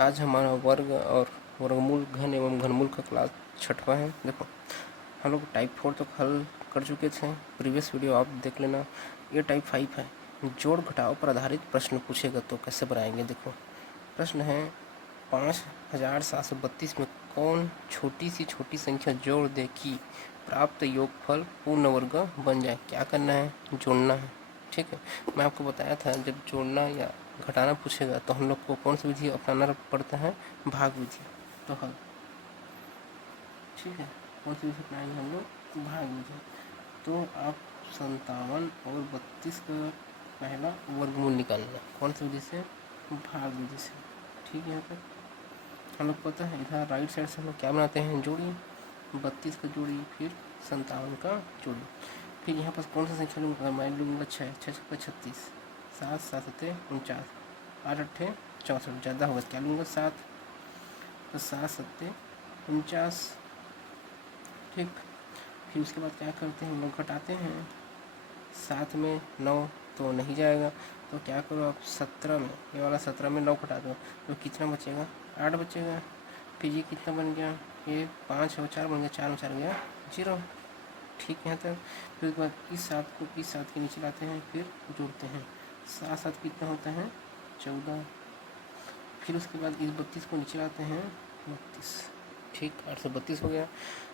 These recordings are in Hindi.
आज हमारा वर्ग और वर्गमूल घन एवं घनमूल का क्लास 6वां है। देखो हम लोग टाइप 4 तक हल कर चुके थे, प्रीवियस वीडियो आप देख लेना। ये टाइप 5 है, जोड़ घटाव पर आधारित प्रश्न पूछेगा तो कैसे बनाएंगे। देखो प्रश्न है 5732 में कौन छोटी सी छोटी संख्या जोड़ दे कि प्राप्त योगफल पूर्ण वर्ग बन जाए। क्या करना है, जोड़ना है। ठीक है, मैं आपको बताया था जब जोड़ना या घटाना पूछेगा तो हम लोग को कौन सी विधि अपनाना पड़ता है, भाग विधि। तो हल ठीक है, कौन सी विधि अपनाएंगे हम लोग, भाग विधि। तो आप 57 और 32 का पहला वर्गमूल निकालना कौन सी विधि से, भाग विधि से। ठीक है, यहाँ तक हम लोग पता है। इधर राइट साइड से हम लोग क्या बनाते हैं, जोड़ी, 32 का जोड़ी, फिर 57 का जोड़ी। फिर यहाँ पर कौन सा संख्या लूँगा, मैं लूँगा 6, 6 छक्का 36, 7 7 सत्ते 49, 8 अट्ठे 64, ज़्यादा होगा क्या लूँगा 7, तो 7 सत्ते 49। ठीक, फिर उसके बाद क्या करते हैं हम लोग, घटाते हैं। 7 में 9 तो नहीं जाएगा, तो क्या करो आप 17 में, ये वाला 17 में 9 घटा दो तो कितना बचेगा, 8 बचेगा। फिर ये कितना बन गया, ये 5 और 4 बन गया, 4 में 4 गया 0। ठीक है, यहाँ तक। फिर उसके बाद इस 7 को इस 7 के नीचे लाते हैं, फिर जोड़ते हैं। 7 7 कितना होता है, 14। फिर उसके बाद इस 32 को नीचे लाते हैं, 32। ठीक, 832 हो गया।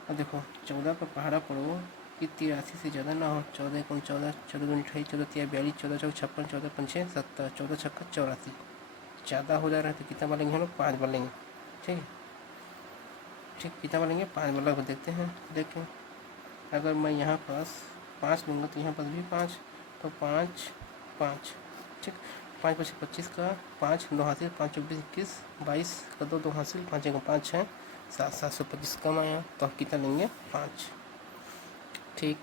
अब देखो 14 का पहाड़ा पढ़ो कि 83 से ज़्यादा ना हो। 14 कौन 14, 14 दूनी 28, 14 तिया 42, 14 चौक 56, 14 पंचे 70, 14 छक्का 84। ज़्यादा हो जा रहा है तो कितना बालेंगे हम लोग, 5 बालेंगे। ठीक, ठीक कितना बालेंगे, 5 बाला को देखते हैं। देखें अगर मैं यहाँ पास 5 लूँगा तो यहाँ पास भी 5, तो 5 5। ठीक, 5 5 25 का 5 2 हासिल, 5 24 21, 22 का 2 2 हासिल, 5 1 5 है 7, 725 कम आया। तो आप कितना लेंगे, 5। ठीक,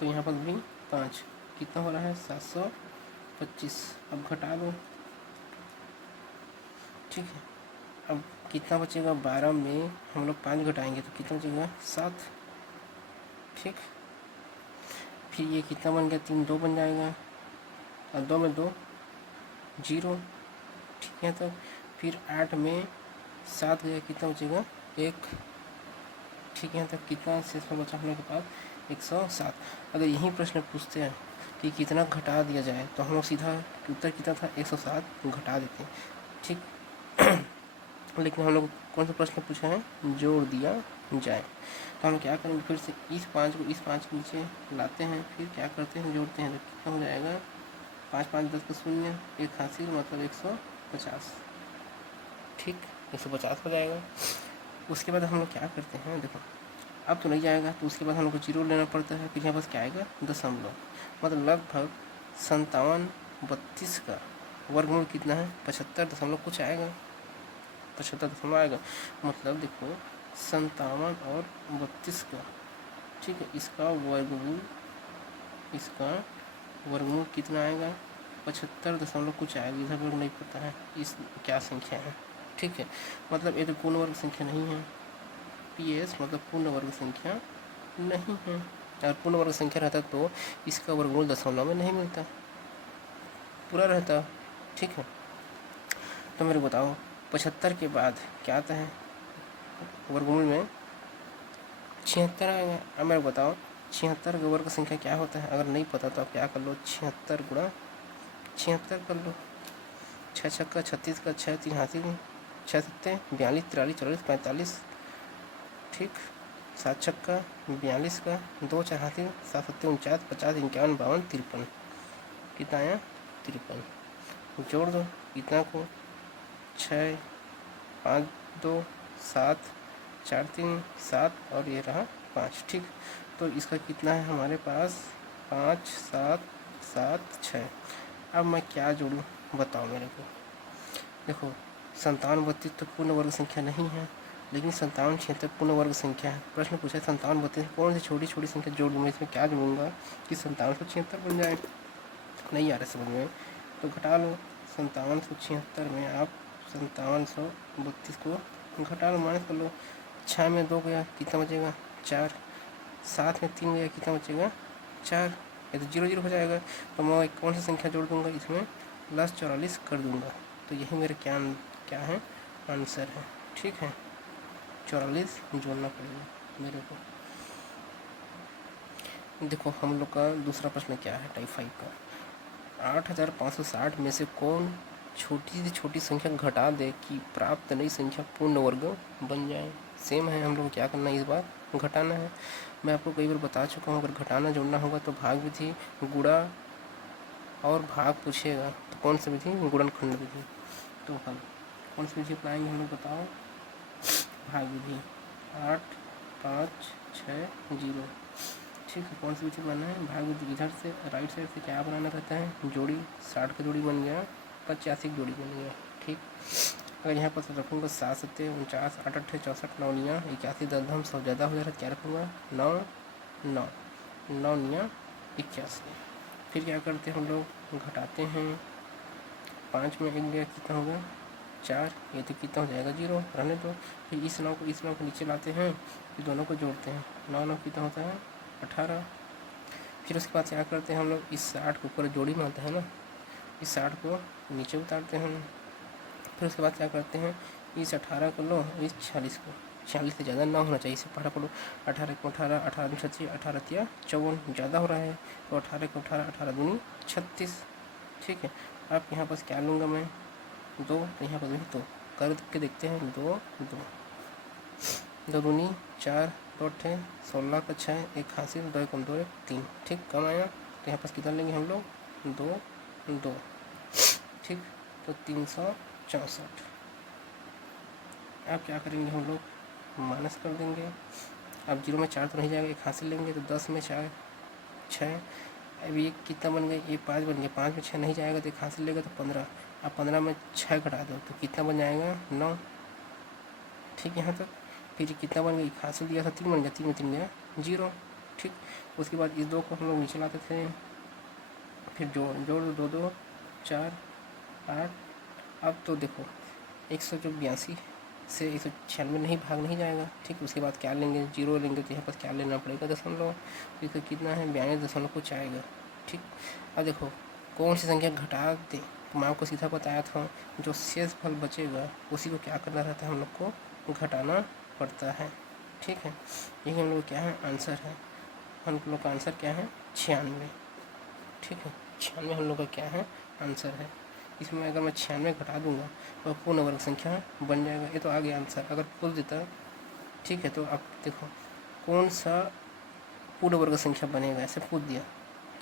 तो यहाँ पर भी 5, कितना हो रहा है 725। अब घटा दो। ठीक है, अब कितना बचेगा, 12 में हम लोग 5 घटाएंगे तो कितना बचेगा, 7। ठीक, फिर ये कितना बन गया, 3 2 बन जाएगा, और 2 में 2 0। ठीक है, तो फिर 8 में 7 गया, कितना बचेगा, 1। ठीक है, तो कितना शेष में बचा हम लोग के पास, 107। अगर यही प्रश्न पूछते हैं कि कितना घटा दिया जाए तो हम लोग सीधा उत्तर कितना था, 107 घटा देते हैं। ठीक लेकिन हम लोग कौन सा प्रश्न पूछा है, जोड़ दिया जाए। तो हम क्या करेंगे, फिर से इस 5 को इस 5 के नीचे लाते हैं, फिर क्या करते हैं, जोड़ते हैं। तो कितना हो जाएगा, 5 5 10 का 0, 1 हासिल मतलब 150। ठीक, 150 हो जाएगा। उसके बाद हम लोग क्या करते हैं, देखो अब तो नहीं जाएगा तो उसके बाद हम लोग को 0 लेना पड़ता है। फिर यहाँ पास क्या आएगा, दशमलव, मतलब लगभग 57 32 का वर्गमूल कितना है, 75 दशमलव कुछ आएगा, 75 दशमलव आएगा। मतलब देखो 57 और 32 का, ठीक है, इसका वर्गमूल कितना आएगा, 75 दशमलव कुछ आएगा। इधर वर्ग नहीं पता है इस क्या संख्या है। ठीक है, मतलब ये तो पूर्ण वर्ग संख्या नहीं है, PS मतलब पूर्ण वर्ग संख्या नहीं है। अगर पूर्ण वर्ग संख्या रहता तो इसका वर्गमूल दशमलव में नहीं मिलता, पूरा रहता। ठीक है, तो मेरे को बताओ 75 के बाद क्या आता है, वर्गमूल में 76 आएगा। अब मेरे को बताओ 76 का वर्ग संख्या क्या होता है, अगर नहीं पता तो आप क्या कर लो, 76 गुणा 76 कर लो। 6 छक्का 36 का 6 3 हासिल, 6 सत्ते 42 43 44 45। ठीक, 7 छक्का 42 का 2 4 हासिल, 7 सत्ते 49 50 51 52 53। कितना आया, 53। जोड़ दो कितना को, 6 5 2 7 4 3 7 और ये रहा 5। ठीक, तो इसका कितना है हमारे पास, 5 7 7 6। अब मैं क्या जोड़ूँ बताओ मेरे को। देखो 57 32 तो पूर्ण वर्ग संख्या नहीं है, लेकिन 57 76 पूर्ण वर्ग संख्या है। प्रश्न पूछा 57 32 कौन सी छोटी छोटी संख्या जोड़ दूँ, मैं इसमें क्या जोड़ूँगा कि 5776 बन जाए। नहीं आ रहा समझ में, तो घटा लो। 5776 में आप 5732 को घटा लो, माइनस कर लो। 6 में 2 गया, कितना बचेगा, 4। 7 में 3 गया, कितना बचेगा, 4। ये तो 0 0 हो जाएगा। तो मैं कौन सी संख्या जोड़ दूंगा इसमें, +44 कर दूंगा। तो यही मेरा क्या क्या है, आंसर है। ठीक है, 44 जोड़ना पड़ेगा मेरे को। देखो हम लोग का दूसरा प्रश्न क्या है टाइप 5 का, 8560 में से कौन छोटी से छोटी संख्या घटा दे कि प्राप्त नई संख्या पूर्ण वर्ग बन जाए। सेम है, हम लोग को क्या करना है, इस बार घटाना है। मैं आपको कई बार बता चुका हूँ, अगर घटाना जोड़ना होगा तो भाग विधि, गुणा और भाग पूछेगा तो कौन सी विधि, गुणनखंड विधि। तो हम कौन सी विधि अपनाएंगे हम लोग बताओ, भाग विधि, 8 5 6 0। ठीक है, कौन सी विधि बनाना है, भाग विधि। इधर से राइट साइड से क्या बनाना रहता है, जोड़ी, 60 का जोड़ी बन गया, 85 की जोड़ी बन गया। ठीक, अगर यहाँ पर रखूँगा 7 7 49 8 8 64 9 निया 81 10 हम 100 ज़्यादा हो जा रहा है, क्या रखूँगा 9 9 9 निया 81। फिर क्या करते हैं हम लोग, घटाते हैं, 5 में 1 गया कितना होगा 4, ये तो कितना हो जाएगा 0, रहने दो। फिर इस 9 को नीचे लाते हैं, फिर दोनों को जोड़ते हैं, 9 9 कितना होता है 18। फिर उसके बाद क्या करते हैं हम लोग, इस 60 को ऊपर जोड़ी में आता है ना, इस 60 को नीचे उतारते हैं। फिर उसके बाद क्या करते हैं, इस 18 को लो, इस 46 को, 46 से ज़्यादा ना होना चाहिए, इसे पढ़ा पढ़ो, 18 को 18, 18 दूनी 36, 18 तिया 54, ज़्यादा हो रहा है तो 18 को 18, 18 दूनी 36। ठीक है, अब यहाँ पर क्या लूँगा मैं, 2, तो यहाँ पर दो करके देखते हैं, 2 2 2 दूनी 4, 2 8 16 का 6, 1 हासिल, 2 कम 2 3। ठीक, कम आया तो यहाँ पर कितना लेंगे हम लोग, 2 2। ठीक, तो 364। अब क्या करेंगे हम लोग, माइनस कर देंगे। अब 0 में 4 तो नहीं जाएगा, 1 हासिल लेंगे तो 10 में 4 6। अब ये कितना बन गया, ये 5 बन गया, 5 में 6 नहीं जाएगा तो 1 हासिल लेगा तो 15। अब 15 में 6 घटा दो तो कितना बन जाएगा 9। ठीक, यहाँ तक। फिर कितना बन गया, 1 हासिल दिया था 3 बन गया, 3 में 3 गया 0। ठीक, उसके बाद इस 2 को हम लोग नीचे लाते थे, फिर जोड़ दो 2 4 8। अब तो देखो 182 से 196 नहीं भाग नहीं जाएगा। ठीक, उसके बाद क्या लेंगे, 0 लेंगे तो यहाँ पर क्या लेना पड़ेगा, दशमलव। तो इसका कितना है 92 कुछ आएगा। ठीक, अब देखो कौन सी संख्या घटा दे, तो मैं आपको सीधा बताया था, जो शेष फल बचेगा उसी को क्या करना रहता है, हम लोग को घटाना पड़ता है। ठीक है, यही हम लोग क्या है आंसर है, हम लोग का आंसर क्या है 96। ठीक है, 96 हम लोग का क्या है आंसर है। इसमें अगर मैं 96 घटा दूंगा तो पूर्ण वर्ग संख्या बन जाएगा। ये तो आ गया आंसर, अगर पूछ देता। ठीक है, तो अब देखो कौन सा पूर्ण वर्ग संख्या बनेगा, ऐसे पूछ दिया।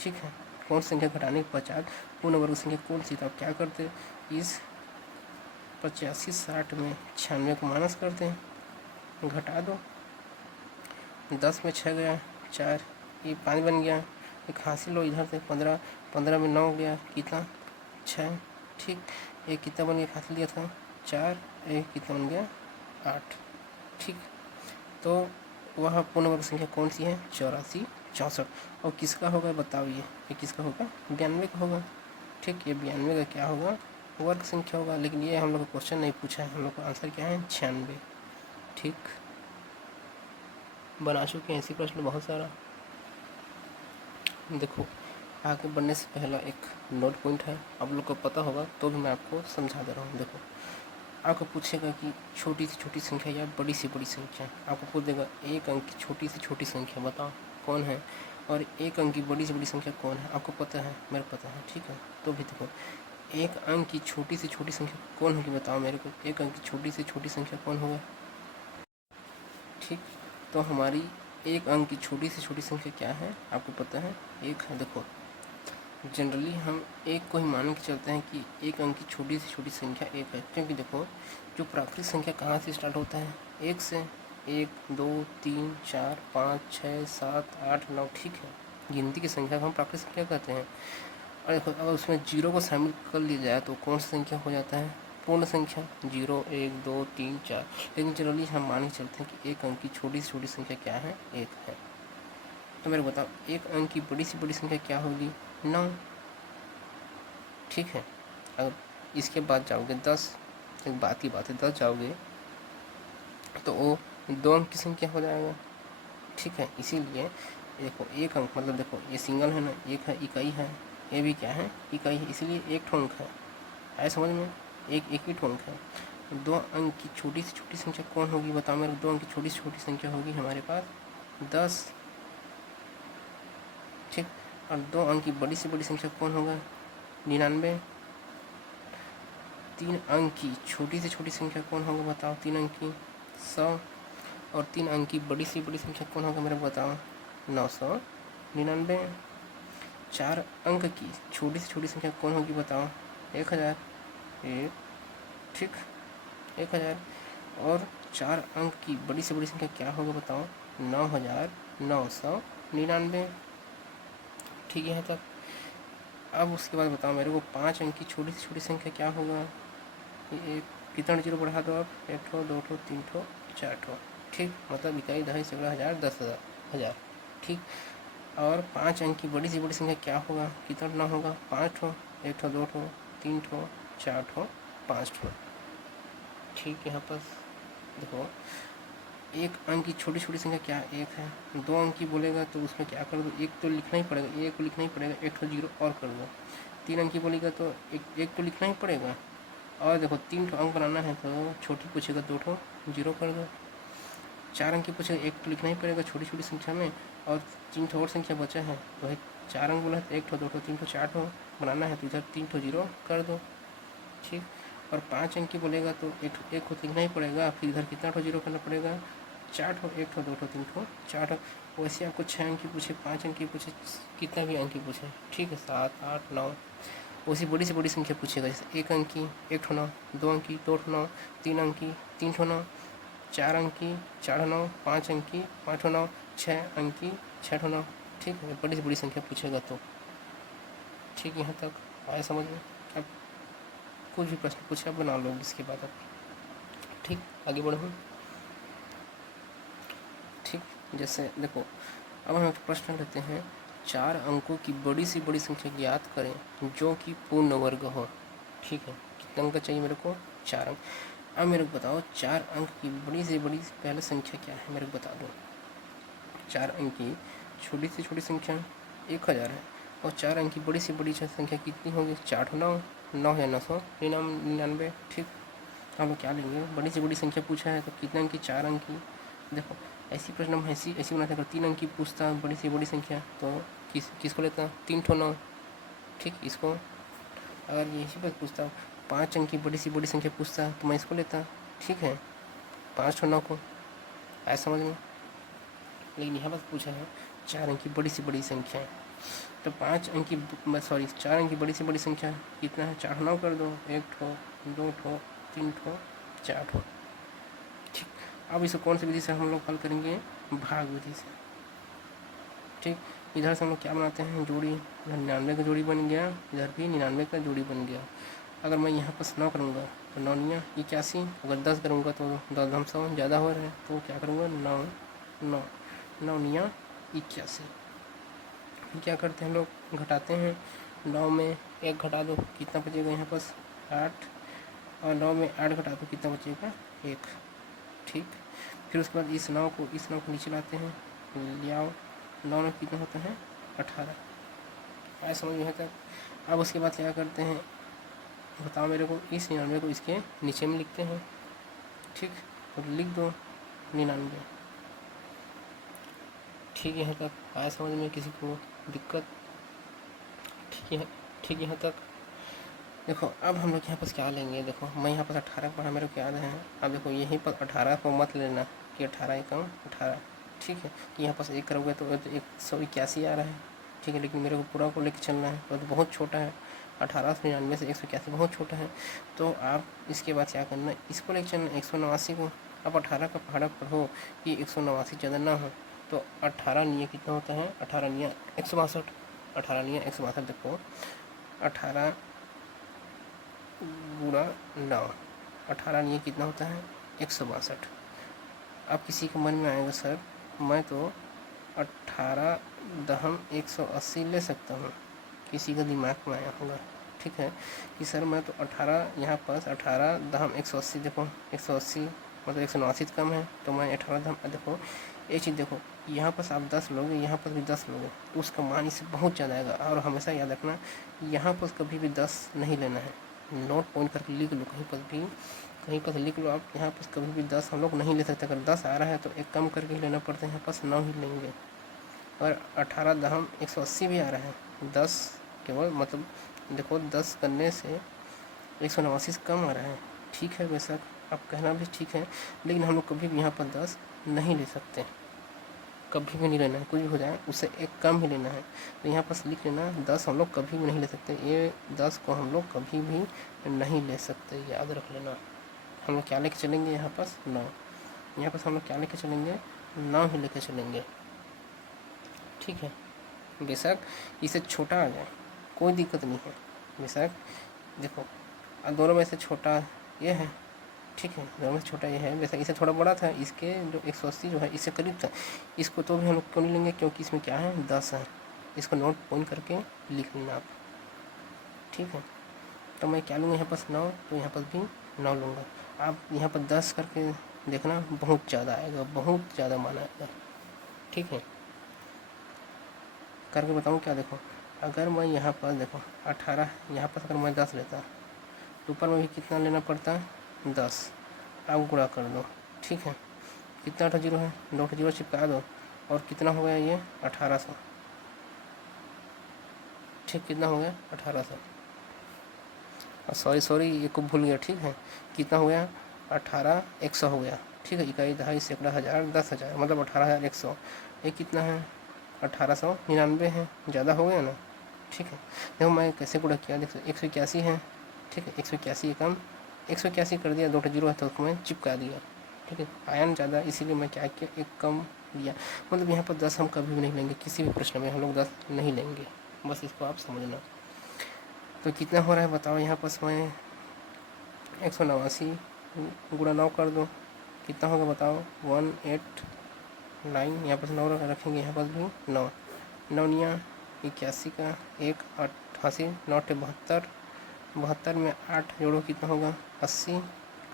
ठीक है, कौन सी संख्या घटाने के पश्चात पूर्ण वर्ग संख्या कौन सी, तो अब क्या करते, इस 85 60 में 96 को माइनस करते हैं, घटा दो, 10 में 6 गया 4, ये 5 बन गया, एक हासिल लो इधर से 15, 15 में 9 गया कितना 6। ठीक, एक कितना बन गया, हासिल दिया था 4, एक कितना बन गया 8। ठीक, तो वह पूर्ण वर्ग संख्या कौन सी है 84 64। और किसका होगा बताओ, ये किसका होगा 92 का होगा। ठीक, ये 92 का क्या होगा वर्ग संख्या होगा, लेकिन ये हम लोग को क्वेश्चन नहीं पूछा है, हम लोग का आंसर क्या है 96। ठीक, बना चुके हैं ऐसी प्रश्न बहुत सारा। देखो आगे बढ़ने से पहला एक नोट पॉइंट है, आप लोग को पता होगा तो भी मैं आपको समझा दे रहा हूँ। देखो आपको पूछेगा कि छोटी से छोटी संख्या या बड़ी से बड़ी संख्या, आपको पूछ देगा एक अंक की छोटी से छोटी संख्या बताओ कौन है, और एक अंक की बड़ी से बड़ी संख्या कौन है, आपको पता है, मेरे पता है। ठीक है, तो भी देखो एक अंक की छोटी से छोटी संख्या कौन होगी बताओ मेरे को, एक अंक की छोटी से छोटी संख्या कौन होगा। ठीक, तो हमारी एक अंक की छोटी से छोटी संख्या क्या है आपको पता है, एक है। देखो जनरली हम एक को ही मान के चलते हैं कि एक अंक की छोटी से छोटी संख्या एक है, क्योंकि देखो जो प्राकृतिक संख्या कहाँ से स्टार्ट होता है, एक से, 1 2 3 4 5 6 7 8 9। ठीक है, गिनती की संख्या को हम प्राकृतिक संख्या कहते हैं। और देखो अगर उसमें जीरो को शामिल कर लिया जाए तो कौन सी संख्या हो जाता है पूर्ण संख्या, 0 1 2 3 4। लेकिन जनरली हम मान के चलते हैं कि एक अंक की छोटी से छोटी संख्या क्या है, एक है। तो मेरे बताओ एक अंक की बड़ी से बड़ी संख्या क्या होगी 9। ठीक है, अगर इसके बाद जाओगे 10, एक बात की बात है 10 जाओगे तो वो 2 अंक की संख्या हो जाएगा। ठीक है, इसीलिए देखो एक अंक मतलब देखो ये सिंगल है ना, एक है इकाई है, ये भी क्या है इकाई है, इसीलिए एक ठो अंक है। आए समझ में, एक एक ही ठो अंक है। 2 अंक की छोटी से छोटी संख्या कौन होगी बताओ मेरे को। 2 अंक की छोटी से छोटी संख्या होगी हमारे पास 10, ठीक। और 2 अंक की बड़ी से बड़ी संख्या कौन होगा 99। 3 अंक की छोटी से छोटी संख्या कौन होगा बताओ 3 अंक की 100। और 3 अंक की बड़ी से बड़ी संख्या कौन होगा मेरे को बताओ 999। 4 अंक की छोटी से छोटी संख्या कौन होगी बताओ 1000, ठीक 1000। और 4 अंक की बड़ी से बड़ी संख्या क्या होगा बताओ 9999, ठीक है यहाँ तक। अब उसके बाद बताओ मेरे को 5 अंक की छोटी से छोटी संख्या क्या होगा। ये कितना जीरो बढ़ा दो आप 1 ठो 2 ठो 3 ठो 4 ठो, ठीक। मतलब इकाई दहाई सैकड़ा हज़ार 10,000, ठीक। और 5 अंक की बड़ी से बड़ी संख्या क्या होगा कितना ना होगा 5 ठो 1 ठो 2 ठो 3 ठो 4 ठो 5 ठो, ठीक। यहाँ पर देखो 1 अंक की छोटी छोटी संख्या क्या 1 है। 2 अंक की बोलेगा तो उसमें क्या कर दो 1 तो लिखना ही पड़ेगा, 1 को लिखना ही पड़ेगा 1 ठो जीरो और कर दो। 3 अंक की बोलेगा तो एक तो लिखना ही पड़ेगा। और देखो 3 ठो अंक बनाना है तो छोटी पूछेगा 2 ठो जीरो कर दो। 4 अंक की पूछेगा 1 तो लिखना ही पड़ेगा छोटी छोटी संख्या में। और 3 ठो और संख्या बचा है तो भाई 4 अंक बोला है तो 1 ठो 2 ठो 3 ठो 4 ठो बनाना है तो इधर 3 ठो जीरो कर दो, ठीक। और 5 अंक की बोलेगा तो एक को लिखना ही पड़ेगा, फिर इधर कितना ठो जीरो करना पड़ेगा 4 ठो 1 ठो 2 ठो 3 ठो 4 ठो। वैसे आपको 6 अंक की पूछे 5 अंक की पूछे कितना भी अंक की पूछे, ठीक है 7 8 9। उसी बड़ी से बड़ी संख्या पूछेगा जैसे 1 अंक की 1 ठो 9, 2 अंक की 2 ठो 9, 3 अंक की 3 ठो 9, 4 अंक की 4 ठो 9, 5 अंक की 5 ठो 9, 6 अंक की 6 ठो 9, ठीक है। बड़ी से बड़ी संख्या पूछेगा तो, ठीक। यहाँ तक आया समझ में। अब कुछ भी प्रश्न पूछे आप बना लो इसके बाद अब, ठीक। आगे बढ़ो, ठीक। जैसे देखो अब हम एक प्रश्न लेते हैं 4 अंकों की बड़ी से बड़ी संख्या ज्ञात करें जो कि पूर्ण वर्ग हो, ठीक है। कितने अंक चाहिए मेरे को 4 अंक। अब मेरे को बताओ 4 अंक की बड़ी से बड़ी पहले संख्या क्या है मेरे को बता दो। 4 अंक की छोटी से छोटी संख्या 1000 है और 4 अंक की बड़ी से बड़ी संख्या कितनी होगी 4 9 9,999, ठीक। हम लोग क्या लेंगे बड़ी से बड़ी संख्या पूछा है तो कितने अंक की 4 अंक की। देखो ऐसी प्रश्न हम ऐसी बनाते अगर 3 अंक की पूछता बड़ी से बड़ी संख्या तो किसको लेता 3 ठो 9, ठीक। इसको अगर ये इसी पर पूछता 5 अंक की बड़ी से बड़ी संख्या पूछता तो मैं इसको लेता, ठीक है 5 ठो 9 को। आया समझ में। लेकिन यहाँ पर पूछा है 4 अंक की बड़ी से बड़ी संख्या तो 5 अंक की 4 अंक की बड़ी से बड़ी संख्या कितना है 4 9 कर दो 1 ठो 2 ठो 3 ठो 4 ठो, ठीक। अब इसे कौन सी विधि से हम लोग हल करेंगे भाग विधि से, ठीक। इधर से हम लोग क्या बनाते हैं जोड़ी, इधर 99 का जोड़ी बन गया इधर भी 99 का जोड़ी बन गया। अगर मैं यहाँ पर 9 करूँगा तो 9 9 81, अगर 10 करूँगा तो 10 हम 100 ज़्यादा हो रहा है तो क्या करूँगा 9 9 9 9 81। फिर क्या करते हैं हम लोग घटाते हैं 9 में 1 घटा दो कितना बचेगा यहाँ पास 8 और 9 में 8 घटा दो कितना बचेगा 1, ठीक। फिर उसके बाद इस 9 को नीचे लाते हैं ले आओ 9 में कितना होता है 18। आया समझ में तक। अब उसके बाद क्या करते हैं बताओ मेरे को इस 99 को इसके नीचे में लिखते हैं, ठीक। और लिख दो 99, ठीक। यहाँ तक आया समझ में किसी को दिक्कत, ठीक है, ठीक। यहाँ तक देखो अब हम लोग यहाँ पर क्या लेंगे। देखो मैं यहाँ पर 18 पढ़ा मेरे को याद है। अब देखो यहीं पर 18 को मत लेना कि 18 एकम 18, ठीक है। यहाँ पर 1 करोगे तो 181 आ रहा है, ठीक है। लेकिन मेरे को पूरा को लेकर चलना है तो बहुत छोटा है 1899 से 181 बहुत छोटा है। तो आप इसके बाद क्या करना इसको लेकर चलना 189 को। अब 18 का पहाड़ा पढ़ो कि 189 ज़्यादा ना हो तो 18 निया कितना होता है 18 निया 162, 18 निया 162। देखो 18 गुणा 9, 18 निया कितना होता है 162। अब किसी के मन में आएगा सर मैं तो 18 दहम 180 ले सकता हूँ, किसी का दिमाग में आया होगा, ठीक है कि सर मैं तो 18 यहाँ पास 18 दहम 180, देखो 180 मतलब 189 कम है तो मैं 18 दहम। देखो एक चीज़ देखो यहाँ पर आप 10 लोगे यहाँ पर भी 10 लोगे तो उसका मान इससे बहुत ज़्यादा आएगा। और हमेशा याद रखना यहाँ पर कभी भी 10 नहीं लेना है, नोट पॉइंट करके लिख लो कहीं पर भी कहीं पर लिख लो आप। यहाँ पर कभी भी 10 हम लोग नहीं ले सकते। अगर 10 आ रहा है तो एक कम करके ही लेना पड़ता है, यहाँ पास 9 ही लेंगे। और 18 दहम 180 भी आ रहा है, 10 केवल मतलब देखो 10 करने से 189 से कम आ रहा है। ठीक है, बेशक आप कहना भी ठीक है, लेकिन हम लोग कभी भी यहाँ पर 10 नहीं ले सकते, कभी भी नहीं लेना है। कुछ भी हो जाए उससे एक कम ही लेना है। तो यहाँ पर लिख लेना 10 हम लोग कभी भी नहीं ले सकते, ये 10 को हम लोग कभी भी नहीं ले सकते, याद रख लेना। हम लोग क्या लेके चलेंगे यहाँ पास 9, यहाँ पास हम लोग क्या लेके चलेंगे 9 ही लेके चलेंगे। ठीक है, बेशक इसे छोटा आ जाए कोई दिक्कत नहीं है। बेशक देखो दोनों में से छोटा ये है, ठीक है, दोनों में से छोटा ये है। वैसे इसे थोड़ा बड़ा था, इसके जो 180 जो है इससे करीब था, इसको तो भी हम लोग क्यों नहीं लेंगे, क्योंकि इसमें क्या है 10 है। इसको नोट पॉइंट करके लिख लेना आप। ठीक है, तो मैं क्या लूँगा यहाँ पास 9, तो यहाँ पास भी 9 लूँगा। आप यहाँ पर 10 करके देखना, बहुत ज़्यादा आएगा, बहुत ज़्यादा मान आएगा। ठीक है, करके बताऊँ क्या, देखो अगर मैं यहाँ पर देखो 18, यहाँ पर अगर मैं 10 लेता तो ऊपर में भी कितना लेना पड़ता 10। आप गुणा कर दो। ठीक है, कितना 8 जीरो है, 2 जीरो चिपका दो, और कितना हो गया ये 1800। ठीक, कितना हो गया 1800। सॉरी ये को भूल गया। ठीक है, कितना हो गया 18100 हो गया। ठीक है, इकाई दहाई सैकड़ा हज़ार 10,000 मतलब 18,100। ये कितना है 1899 है, ज़्यादा हो गया ना। ठीक है, देखो मैं कैसे गुणा किया, देखो 181 है। ठीक है, 181 कम 181 कर दिया, 2 जीरो है तो उसको मैं चिपका दिया। ठीक है, आयन ज़्यादा इसीलिए मैं क्या किया एक कम दिया। मतलब यहाँ पर 10 हम कभी भी नहीं लेंगे, किसी भी प्रश्न में हम लोग 10 नहीं लेंगे, बस इसको आप समझना। तो कितना हो रहा है बताओ, यहाँ पर मैं 189 गुणा 9 कर दो, कितना होगा बताओ 189। यहाँ पर 9 रखेंगे, यहाँ पर भी 9, 9 81 का 188, 9 72, 72 में 8 जोड़ो कितना होगा 80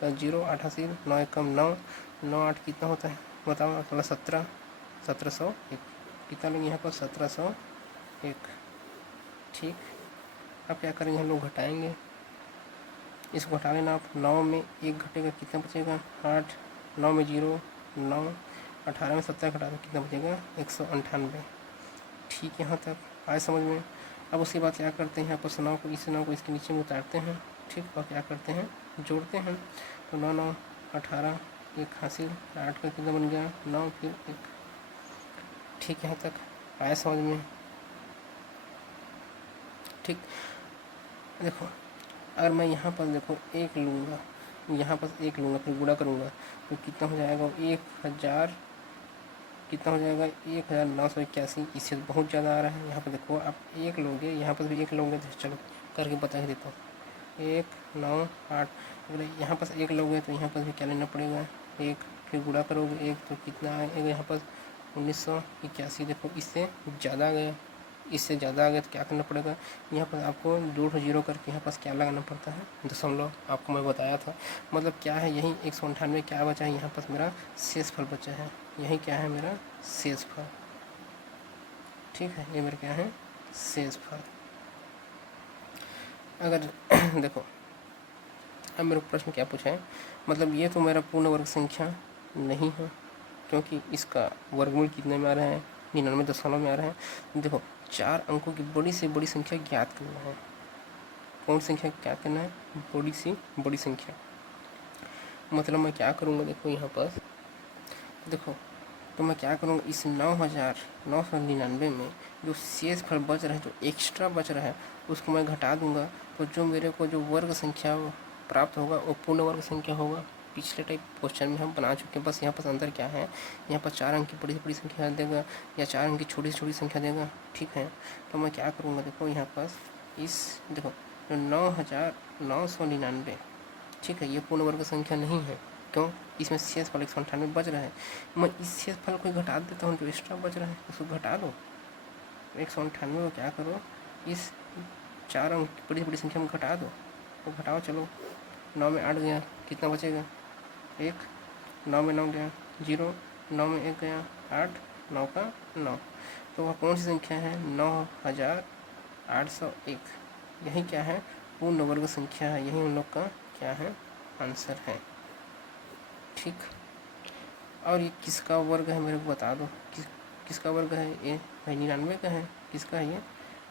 का 0, 88, 9 एकम 9, 9 8 कितना होता है बताओ, अगला 17, 1701 कितना लेंगे यहाँ पर 1701। ठीक, अब क्या करेंगे हम लोग घटाएंगे, इसको घटा लेना आप। 9 में 1 घटेगा कितना बचेगा 8, 9 में 0 9, 18 में 17 घटा दो कितना बचेगा 198। ठीक, यहाँ तक आए समझ में। अब उसके बाद क्या करते हैं, यहाँ पर 9 को इस 9 को इसके नीचे में उतारते हैं। ठीक, और क्या करते हैं जोड़ते हैं, तो 9 9 18 1 हासिल, 8 का कितना बन गया 9 फिर 1। ठीक, यहाँ तक आया समझ में। ठीक, देखो अगर मैं यहाँ पर देखो 1 लूँगा, यहाँ पर 1 लूँगा फिर गुणा करूँगा तो कितना हो जाएगा 1000, कितना हो जाएगा 1981। इससे बहुत ज़्यादा आ रहा है। यहाँ पर देखो आप 1 लोगे, यहाँ पर भी 1 लोगे, तो चलो करके बता ही देता हूँ। 1 9 8, अगर यहाँ पर 1 लोगे तो यहाँ पर भी क्या लेना पड़ेगा 1, फिर गुणा करोगे 1 तो कितना आएगा यहाँ पर 1981। देखो इससे ज़्यादा आ गया, इससे ज़्यादा आ गया तो क्या करना पड़ेगा, यहाँ पर आपको 2 जीरो करके यहाँ पास क्या लगाना पड़ता है दशमलव, आपको मैं बताया था। मतलब क्या है यही 198 क्या बचा है यहाँ पास मेरा शेषफल बचा है, यही क्या है मेरा शेषफल। ठीक है, ये मेरा क्या है शेषफल। अगर देखो अब मेरे प्रश्न क्या पूछा है, मतलब ये तो मेरा पूर्ण वर्ग संख्या नहीं है, क्योंकि इसका वर्गमूल कितने में आ रहा है 99 में आ रहा है। देखो 4 अंकों की बड़ी से बड़ी संख्या ज्ञात करना है। कौन संख्या ज्ञात करना है, बड़ी से बड़ी संख्या। मतलब मैं क्या करूँगा, देखो यहाँ पर देखो तो मैं क्या करूँगा, इस 9999 में जो शेष फल बच रहा है, जो एक्स्ट्रा बच रहा है उसको मैं घटा दूंगा। तो जो मेरे को जो वर्ग संख्या प्राप्त होगा वो पूर्ण वर्ग संख्या होगा। पिछले टाइप क्वेश्चन में हम बना चुके हैं, बस यहाँ पर अंतर क्या है, यहाँ पर 4 अंक की बड़ी से बड़ी संख्या देगा या 4 अंक की छोटी से छोटी संख्या देगा। ठीक है, तो मैं क्या करूँगा, देखो यहाँ पर इस देखो 9999, ठीक है, ये पूर्ण वर्ग संख्या नहीं है। क्यों, इसमें शेषफल 198 बच रहा है। मैं इस शेषफल को घटा देता हूँ, जो एक्स्ट्रा बच रहा है उसको घटा दो। 198 को क्या करो, इस 4 अंक की बड़ी से बड़ी संख्या में घटा दो, तो घटाओ चलो। 9 में 8 गया, कितना बचेगा 1, 9 में 9 गया 0, 9 में 1 गया 8, 9 का 9। तो वह कौन सी संख्या है 9801। यही क्या है पूर्ण वर्ग संख्या है, यही उन लोग का क्या है आंसर है। ठीक। और ये किसका वर्ग है मेरे को बता दो, किसका वर्ग है ये? भाई 99 का है। किसका है ये?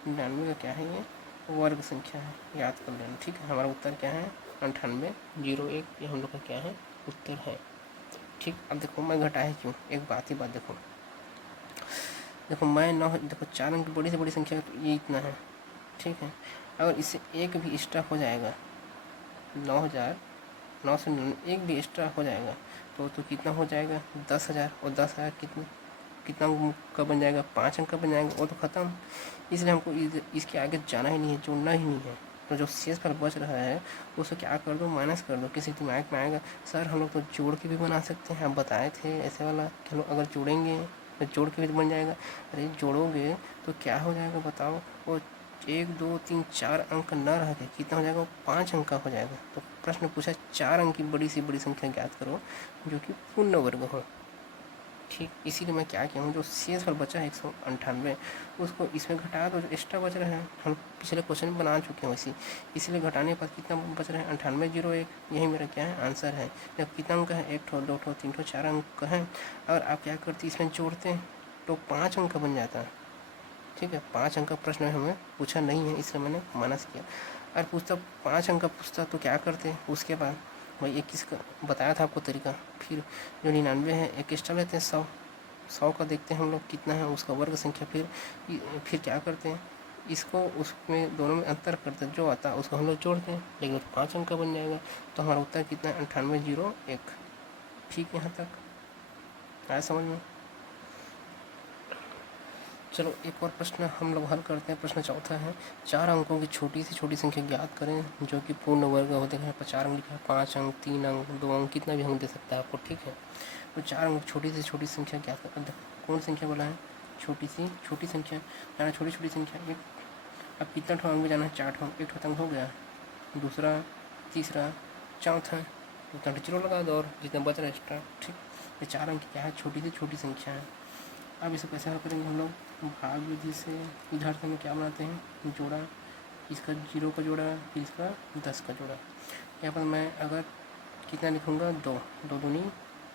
99 का क्या है ये? वर्ग संख्या है, याद कर लेना। ठीक है, हमारा उत्तर क्या है? 9801, ये हम लोग का क्या है? उत्तर है। ठीक। अब देखो मैं घटाया क्यों, एक बात देखो, मैं 9, देखो 4 अंक की बड़ी से बड़ी संख्या तो ये इतना है। ठीक है, अगर इससे एक भी एक्स्ट्रा हो जाएगा, 9,999 एक भी एक्स्ट्रा हो जाएगा तो कितना हो जाएगा? 10,000। और 10,000 कितना अंक का बन जाएगा? 5 अंक का बन जाएगा, वो तो ख़त्म। इसलिए हमको इसके आगे जाना ही नहीं है, जोड़ना ही नहीं है। तो जो शेष फल बच रहा है उसको क्या कर दो? माइनस कर दो। किसी दिमाग में आएगा सर हम लोग तो जोड़ के भी बना सकते हैं, आप बताए थे ऐसे वाला कि हम लोग अगर जोड़ेंगे तो जोड़ के भी बन जाएगा। अरे जोड़ोगे तो क्या हो जाएगा बताओ? वो 1 2 3 4 अंक न रह के कितना हो जाएगा? वो 5 अंक का हो जाएगा। तो प्रश्न पूछा 4 अंक की बड़ी से बड़ी संख्या ज्ञात करो जो कि पूर्ण वर्ग हो। ठीक, इसीलिए मैं क्या किया हूँ, जो शेष फल बचा है 198 उसको इसमें घटा दो, जो एक्स्ट्रा बच रहे हैं हम पिछले क्वेश्चन में बना चुके हैं वैसे, इसलिए घटाने के बाद कितना बच रहे हैं? 9801। यही मेरा क्या है? आंसर है। जब कितना अंक है? 1 ठो 2 ठो 3 ठो 4 अंक का है। अगर आप क्या करते इसमें जोड़ते तो 5 अंक का बन जाता। ठीक है, 5 अंक का प्रश्न हमें पूछा नहीं है इसलिए मैंने माइनस किया। अगर पूछता 5 अंक का पूछता तो क्या करते उसके बाद? भाई 21 का बताया था आपको तरीका। फिर जो 99 है एक एक्स्ट्रा लेते हैं, 100 का देखते हैं हम लोग कितना है उसका वर्ग संख्या। फिर क्या करते हैं? इसको उसमें दोनों में अंतर करते हैं, जो आता है उसको हम लोग जोड़ते हैं, लेकिन 5 अंक का बन जाएगा। तो हमारा उत्तर कितना है? 9801। ठीक, यहाँ तक आया समझ में? चलो एक और प्रश्न हम लोग हल करते हैं। प्रश्न चौथा है, 4 अंकों की छोटी से छोटी संख्या ज्ञात करें जो कि पूर्ण वर्ग होते हैं। 4 अंक लिखा है, 5 अंक, 3 अंक, 2 अंक, कितना भी अंक दे सकता है आपको। ठीक है, तो 4 अंक छोटी से छोटी संख्या ज्ञात कर। कौन संख्या बोला है? छोटी सी छोटी संख्या जाना, छोटी छोटी संख्या एक। अब कितना ठो अंक में जाना है? 4 ठो। एक ठो अंक हो गया, दूसरा, तीसरा, चौथा, तो उतना जीरो लगा दो और जितना बच रहा है एक्स्ट्रा। ठीक, ये 4 अंक क्या है? छोटी से छोटी संख्या है। अब इसे कैसे हल करेंगे हम लोग? भाग विधि से। इधर से हम क्या बनाते हैं? जोड़ा, इसका 0 का जोड़ा, फिर इसका 10 का जोड़ा। यहाँ पर मैं अगर कितना लिखूँगा? 2 2 दूनी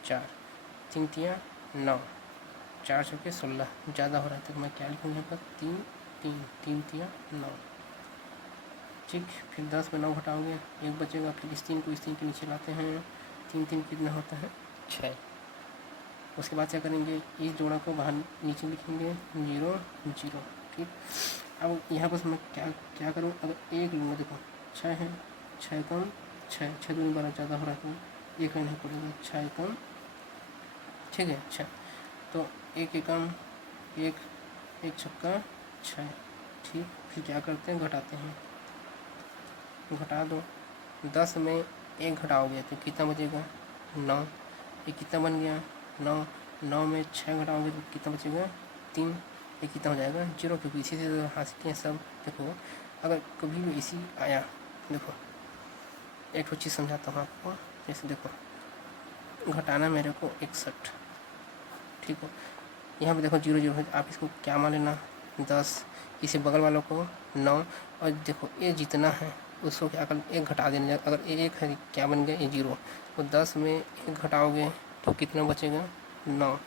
4, 3 तिया 9, 4 चौके 16, ज़्यादा हो रहा है तो मैं क्या लिखूँगा यहाँ पर? 3 3 3 तिया 9। ठीक, फिर 10 में 9 घटाओगे, एक बचेगा। फिर इस 3 को इस 3 के नीचे लाते हैं, 3 3 कितना होता है? 6। उसके बाद क्या करेंगे? इस जोड़ा को बाहर नीचे लिखेंगे, 0 0। ठीक, अब यहाँ पर मैं क्या करूँ? अगर एक लूँगा, देखो 6 है, 6 कम 6, 6 दूनी 12, ज़्यादा हो रहा है तो एक नहीं पड़ेगा, 6 कम, ठीक है 6। तो एक एकम, एक छक्का 6। ठीक, फिर क्या करते हैं? घटाते हैं, घटा दो। 10 में 1 घटाओगे तो कितना बचेगा? 9। ये कितना बन गया? 9। 9 में 6 घटाओगे तो कितना बचेगा? 3। ये कितना हो जाएगा? 0, क्योंकि इसी से तो हासिल हैं सब। देखो अगर कभी भी इसी आया, देखो एक चीज़ समझाता हूँ आपको। जैसे देखो घटाना मेरे को 61, ठीक है, यहाँ पे देखो 0 0 है, आप इसको क्या मान लेना? 10। इसे बगल वालों को 9। और देखो ये जितना है उसको क्या कर, 1 घटा देना। अगर ये 1 है क्या बन गया? ये 0। तो 10 में 1 घटाओगे तो कितना बचेगा? 9।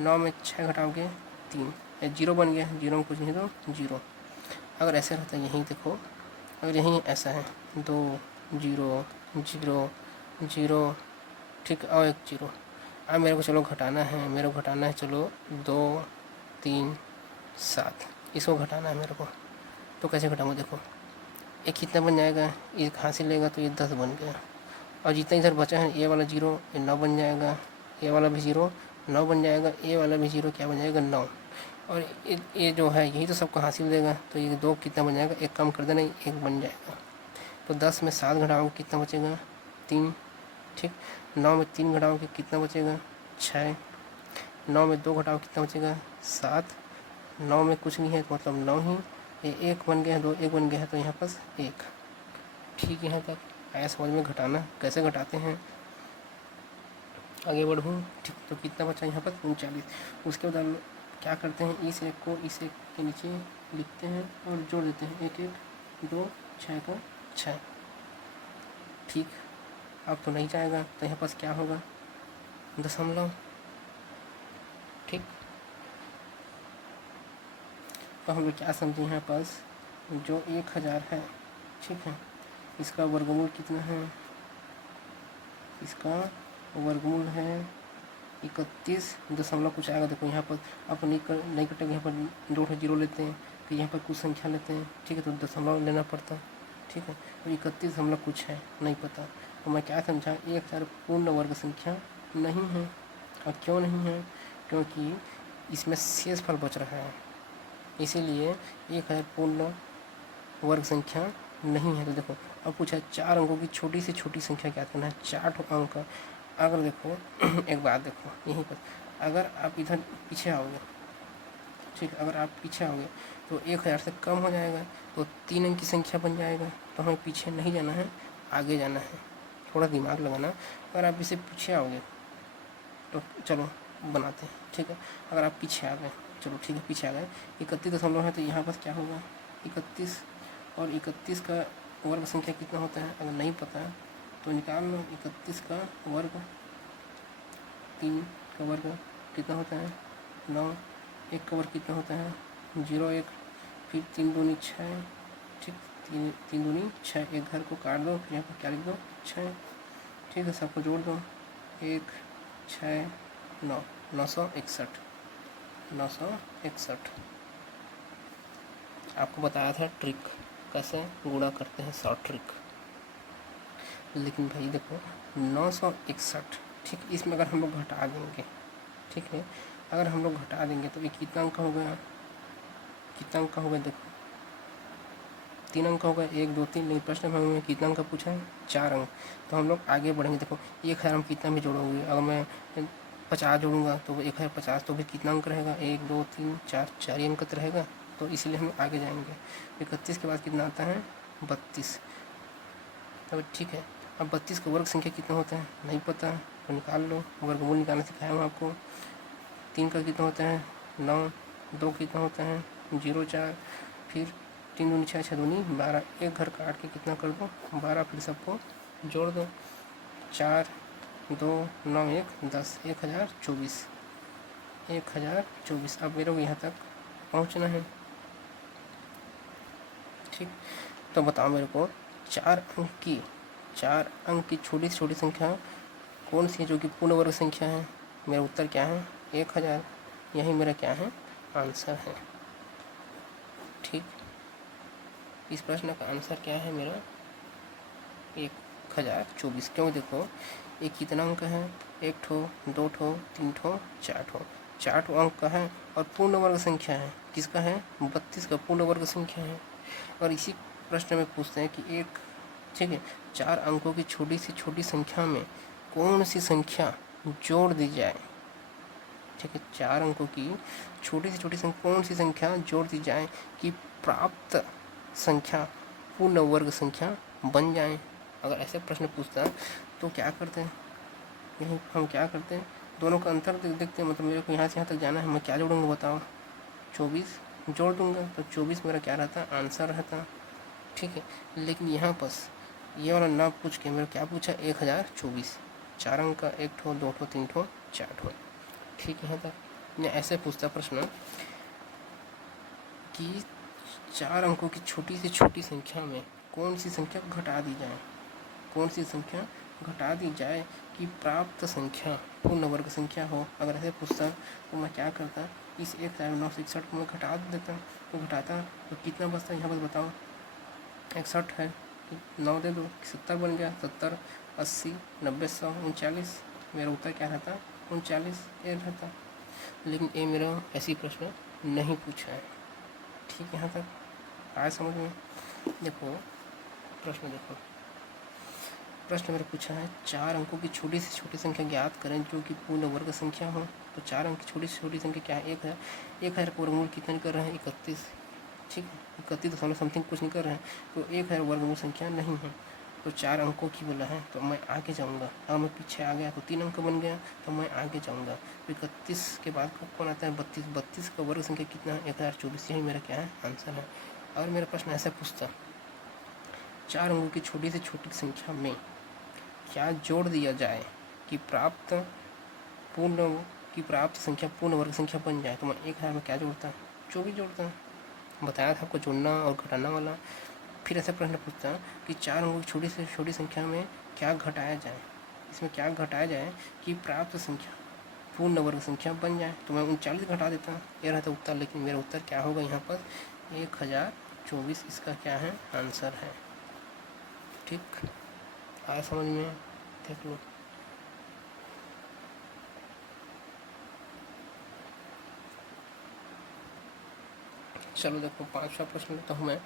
9 में 6 घटाओगे 3, 0 बन गया। 0 में कुछ नहीं तो 0। अगर ऐसे रहता है यहीं देखो, अगर यहीं ऐसा है 2 0 0 0, ठीक, और 1 0। अब मेरे को चलो घटाना है, चलो 2 3 7, इसको घटाना है मेरे को। तो कैसे घटाऊँगा? देखो ये कितना बन जाएगा? ये हासिल लेगा तो ये 10 बन गया। और जितना इधर बचा है ये वाला 0, ये 9 बन जाएगा। ये वाला भी 0 9 बन जाएगा। ये वाला भी 0 क्या बन जाएगा? 9। और ये जो है यही तो सबको हासिल देगा। तो ये 2 कितना बन जाएगा? 1 कम कर देना, 1 बन जाएगा। तो 10 में 7 घटाओगे कितना बचेगा? 3। ठीक, 9 में 3 घटाओगे कितना बचेगा? 6। 9 में 2 घटाओ कितना बचेगा? 7। 9 में कुछ नहीं है तो मतलब 9 ही। ये 1 बन गया है, 2 1 बन गया है तो यहाँ पास 1। ठीक, यहाँ तक आया समझ में? घटाना कैसे घटाते हैं? आगे बढ़ूँ। ठीक, तो कितना बचा यहाँ पर? 39। उसके बाद हम क्या करते हैं? इस एक को इस एक के नीचे लिखते हैं और जोड़ देते हैं, 1 1 2 6 का 6। ठीक, अब तो नहीं जाएगा तो यहाँ पास क्या होगा? दशमलव। ठीक, तो हम लोग क्या समझे यहाँ पास, जो 1000 है, ठीक है, इसका वर्गमूल कितना है, इसका वर्गमूल है 31 दशमलव कुछ आएगा। देखो यहाँ पर आप नहीं कटेंगे, यहाँ पर 2 जीरो लेते हैं, तो यहाँ पर कुछ संख्या लेते हैं, ठीक है, तो दशमलव लेना पड़ता, ठीक है, तो 31 दशमलव कुछ है, नहीं पता। तो मैं क्या समझा, 1000 पूर्ण वर्ग संख्या नहीं है। और क्यों नहीं है, क्योंकि इसमें शेष फल बच रहा है, इसीलिए 1000 पूर्ण वर्ग संख्या नहीं है। तो देखो अब पूछा 4 अंकों की छोटी से छोटी संख्या ज्ञात करना है, 4 अंक। अगर देखो एक बात देखो यहीं पर, अगर आप इधर पीछे आओगे, ठीक है, अगर आप पीछे आओगे तो 1000 से कम हो जाएगा, तो 3 अंक की संख्या बन जाएगा। तो हमें पीछे नहीं जाना है, आगे जाना है, थोड़ा दिमाग लगाना। अगर आप इसे पीछे आओगे तो चलो बनाते हैं, ठीक है, अगर आप पीछे आ गए, चलो ठीक है, पीछे आ गए, 31 दशमलव है, तो यहाँ पर क्या होगा 31, और 31 का वर्ग संख्या कितना होता है, अगर नहीं पता तो निकाल लो। 31 का वर्ग, 3 का वर्ग कितना होता है 9, 1 का वर्ग कितना होता है 0 1, फिर 3 दूनी 6, ठीक, 3 दूनी 6, एक घर को काट दो, फिर यहाँ पर क्या लिख दो 6, ठीक है, सबको जोड़ दो, 1 6 9, 961, 961। आपको बताया था ट्रिक कैसे गुणा करते हैं, शॉर्ट ट्रिक। लेकिन भाई देखो 961, ठीक, इसमें अगर हम लोग घटा देंगे, ठीक है, अगर हम लोग घटा देंगे तो ये कितना अंक हो गया, कितना अंक हो गया, देखो 3 अंक हो गए, 1 2 3। लेकिन प्रश्न में हमें कितना अंक पूछा है 4 अंक। तो हम लोग आगे बढ़ेंगे, देखो 1000 हम कितना भी जोड़ोगे, अगर मैं 50 जोड़ूंगा तो 1050, तो भी कितना अंक रहेगा 1 2 3 4, 4 ही अंक तो रहेगा। तो इसलिए हम आगे जाएंगे। 31 के बाद कितना आता है 32। अब ठीक है, अब 32 का वर्ग संख्या कितना होता है नहीं पता, तो निकाल लो, वर्गमूल निकालना सिखाया हूँ आपको। 3 का कितना होता है 9, 2 कितना होता है 0 4, फिर 3 दूनी 6, 6 दूनी 12, एक घर काट के कितना कर दो 12, फिर सबको जोड़ दो, 4 2 9 1 10, 1024, 1024। अब मेरे को यहाँ तक पहुँचना है, ठीक, तो बताओ मेरे को 4 अंक की छोटी से छोटी संख्या कौन सी है जो कि पूर्ण वर्ग संख्या है। मेरा उत्तर क्या है 1000, यही मेरा क्या है आंसर है। ठीक, इस प्रश्न का आंसर क्या है मेरा 1024। क्यों, देखो ये कितना अंक है, 1 ठो 2 ठो 3 ठो 4 ठो, 4 ठो अंक का है और पूर्ण वर्ग संख्या है, किसका है 32 का पूर्ण वर्ग संख्या है। और इसी प्रश्न में पूछते हैं कि एक, ठीक है, 4 अंकों की छोटी से छोटी संख्या में कौन सी संख्या जोड़ दी जाए। ठीक है, 4 अंकों की छोटी से छोटी संख्या कौन सी संख्या जोड़ दी जाए कि प्राप्त संख्या पूर्ण वर्ग संख्या बन जाए। अगर ऐसे प्रश्न पूछता है तो क्या करते हैं, यही हम क्या करते हैं, दोनों का अंतर देखते हैं। मतलब मेरे को यहाँ से यहाँ तक जाना है, मैं क्या जोड़ूंगा बताओ 24 जोड़ दूंगा, तो 24 मेरा क्या रहता आंसर रहता। ठीक है, लेकिन यहाँ बस ये वाला ना पूछ के मेरा क्या पूछा 1024, 4 अंक का, 1 ठो 2 ठो 3 ठो 4 ठो। ठीक है, यहाँ तक मैं ऐसे पूछता प्रश्न कि 4 अंकों की छोटी से छोटी संख्या में कौन सी संख्या घटा दी जाए, कौन सी संख्या घटा दी जाए कि प्राप्त संख्या पूर्ण वर्ग संख्या हो। अगर ऐसे पूछता तो मैं क्या करता, इस 1961 को मैं घटा देता, तो घटाता तो कितना बचता यहाँ पर बताओ 61 है, 9 दे दो 70 बन गया, 70 80 90 100 39, मेरा उत्तर क्या रहता 39 ये रहता। लेकिन ये मेरा ऐसी प्रश्न नहीं पूछा है। ठीक है, यहाँ तक आया समझ में। देखो प्रश्न, देखो प्रश्न मेरा पूछा है 4 अंकों की छोटी से छोटी संख्या ज्ञात करें जो कि पूर्ण वर्ग संख्या हो। तो 4 अंक की छोटी से छोटी संख्या क्या है 1000 का वर्गमूल कितना कर रहे हैं 31। ठीक है, 31 समथिंग कुछ नहीं कर रहे हैं, तो 1000 वर्गमूल संख्या नहीं है। तो 4 अंकों की बोला है तो मैं आगे जाऊँगा, अगर मैं पीछे आ गया तो 3 अंक बन गया, तो मैं आगे जाऊँगा। तो 31 के बाद कौन आता है 32, 32 का वर्ग संख्या कितना है 1024, यही मेरा क्या है आंसर है। और मेरा प्रश्न ऐसा पूछता 4 अंकों की छोटी से छोटी संख्या में क्या जोड़ दिया जाए कि प्राप्त पूर्ण की प्राप्त संख्या पूर्ण वर्ग संख्या बन जाए तो मैं 1000 में क्या जोड़ता है? 24 जोड़ता है। बताया था आपको जोड़ना और घटाना वाला। फिर ऐसा प्रश्न पूछता है कि 4 अंकों की छोटी से छोटी संख्या में क्या घटाया जाए। इसमें क्या घटाया जाए कि प्राप्त संख्या पूर्ण वर्ग संख्या बन जाए, तो मैं 39 घटा देता हूँ, ये रहता उत्तर। लेकिन मेरा उत्तर क्या होगा यहाँ पर? 1024 इसका क्या है? आंसर है। ठीक, आया समझ में? देख लो। चलो देखो 5वां प्रश्न लेता हूँ मैं।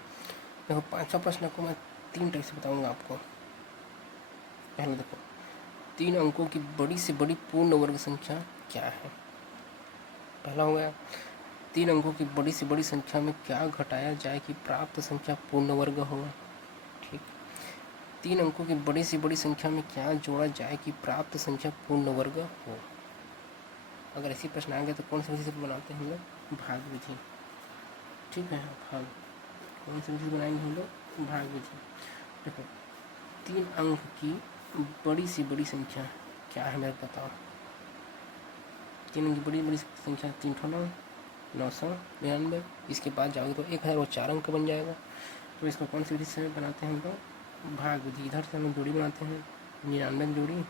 देखो 5वां प्रश्न को मैं 3 तरह से बताऊँगा आपको। पहले देखो, 3 अंकों की बड़ी से बड़ी पूर्ण वर्ग संख्या क्या है? पहला हो गया 3 अंकों की बड़ी से बड़ी संख्या में क्या घटाया जाए कि प्राप्त संख्या पूर्ण वर्ग हो। ठीक, 3 अंकों की बड़ी से बड़ी संख्या में क्या जोड़ा जाए कि प्राप्त संख्या पूर्ण वर्ग हो। अगर ऐसी प्रश्न आ गए तो कौन सी विधि से बनाते हैं हम लोग? भाग विधि। ठीक है, भाग। कौन सी विधि बनाएंगे हम लोग? भाग विधि। देखो 3 अंक की बड़ी से बड़ी संख्या क्या है मेरे बताओ? 3 अंक की बड़ी बड़ी संख्या 3 9 999। इसके बाद जाओगे तो 1000 और 4 अंक बन जाएगा। तो इसको कौन सी विधि से बनाते हैं हम लोग? भाग विधि। इधर से हम लोग जोड़ी बनाते हैं, 99 की जोड़ी।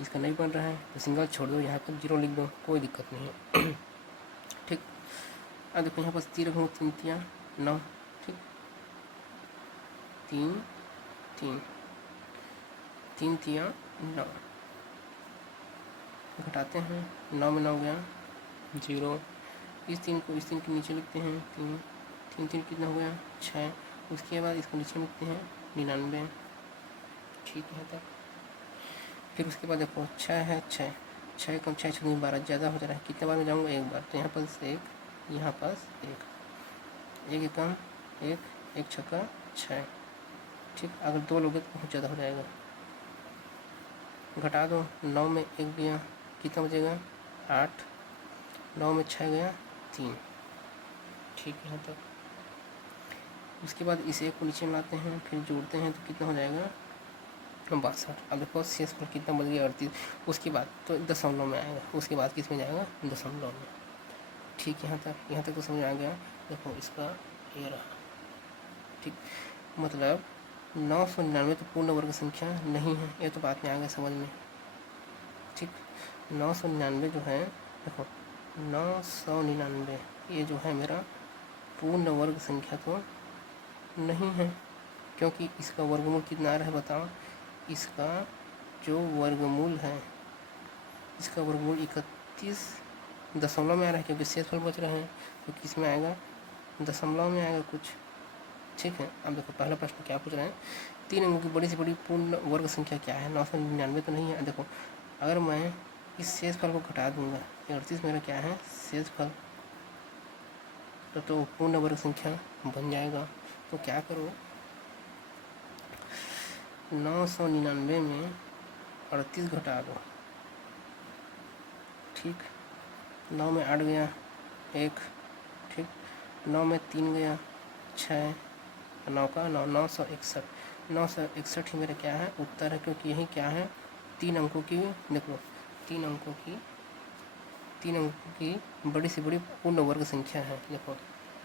इसका नहीं बन रहा है तो सिंगल छोड़ दो, यहाँ पर 0 लिख दो, कोई दिक्कत नहीं है। ठीक, अब देखो यहाँ पर 3 3 तिया 9। ठीक, 3 3 3 तिया 9 घटाते हैं, 9 में 9 गया 0। इस 3 को इस 3 के नीचे लिखते हैं, 3 3 3 कितना हो गया? 6। उसके बाद इसको नीचे लिखते हैं 99। ठीक है तब। फिर उसके बाद देखो 6 है, 6 6 कम 6 6 12 ज़्यादा हो जा रहा है। कितने बार में जाऊँगा? एक बार। तो यहाँ पास 1, यहाँ पास 1 1 कम 1 1 छक्का 6। ठीक, अगर 2 लोगे तो बहुत ज़्यादा हो जाएगा। घटा दो, 9 में 1 गया, कितना बचेगा? 8। 9 में 6 गया 3। ठीक है तब। उसके बाद इस 1 को नीचे मिलाते हैं, फिर जोड़ते हैं तो कितना हो जाएगा? 62। अब देखो शेष पर कितना बच गया? 38। उसके बाद तो दशमलव में आएगा, उसके बाद किस में जाएगा? दशमलव में। ठीक, यहाँ तक तो समझ आ गया। देखो इसका ये रहा। ठीक, मतलब 999 तो पूर्ण वर्ग संख्या नहीं है, ये तो बात में आ गया समझ में। ठीक, 999 जो है, देखो 999 ये जो है मेरा पूर्ण वर्ग संख्या तो नहीं है, क्योंकि इसका वर्गमूल कितना आ रहा है बताओ? इसका जो वर्गमूल है, इसका वर्गमूल 31 दशमलव में आ रहा है, क्योंकि शेषफल बच रहे हैं। तो किस में आएगा? दशमलव में आएगा कुछ। ठीक है, अब देखो पहला प्रश्न क्या पूछ रहे हैं? 3 अंकों की बड़ी से बड़ी पूर्ण वर्ग संख्या क्या है? 999 तो नहीं है। देखो अगर मैं इस शेषफल को घटा दूंगा, 38 मेरा क्या है? शेषफल। तो पूर्ण वर्ग संख्या बन जाएगा। तो क्या करो, 999 में 38 घटा दो। ठीक, 9 में 8 गया 1। ठीक, 9 में 3 गया 6, 9 का 9 961। 961 ही मेरा क्या है? उत्तर है, क्योंकि यही क्या है? 3 अंकों की, देखो 3 अंकों की बड़ी से बड़ी पूर्ण वर्ग संख्या है। देखो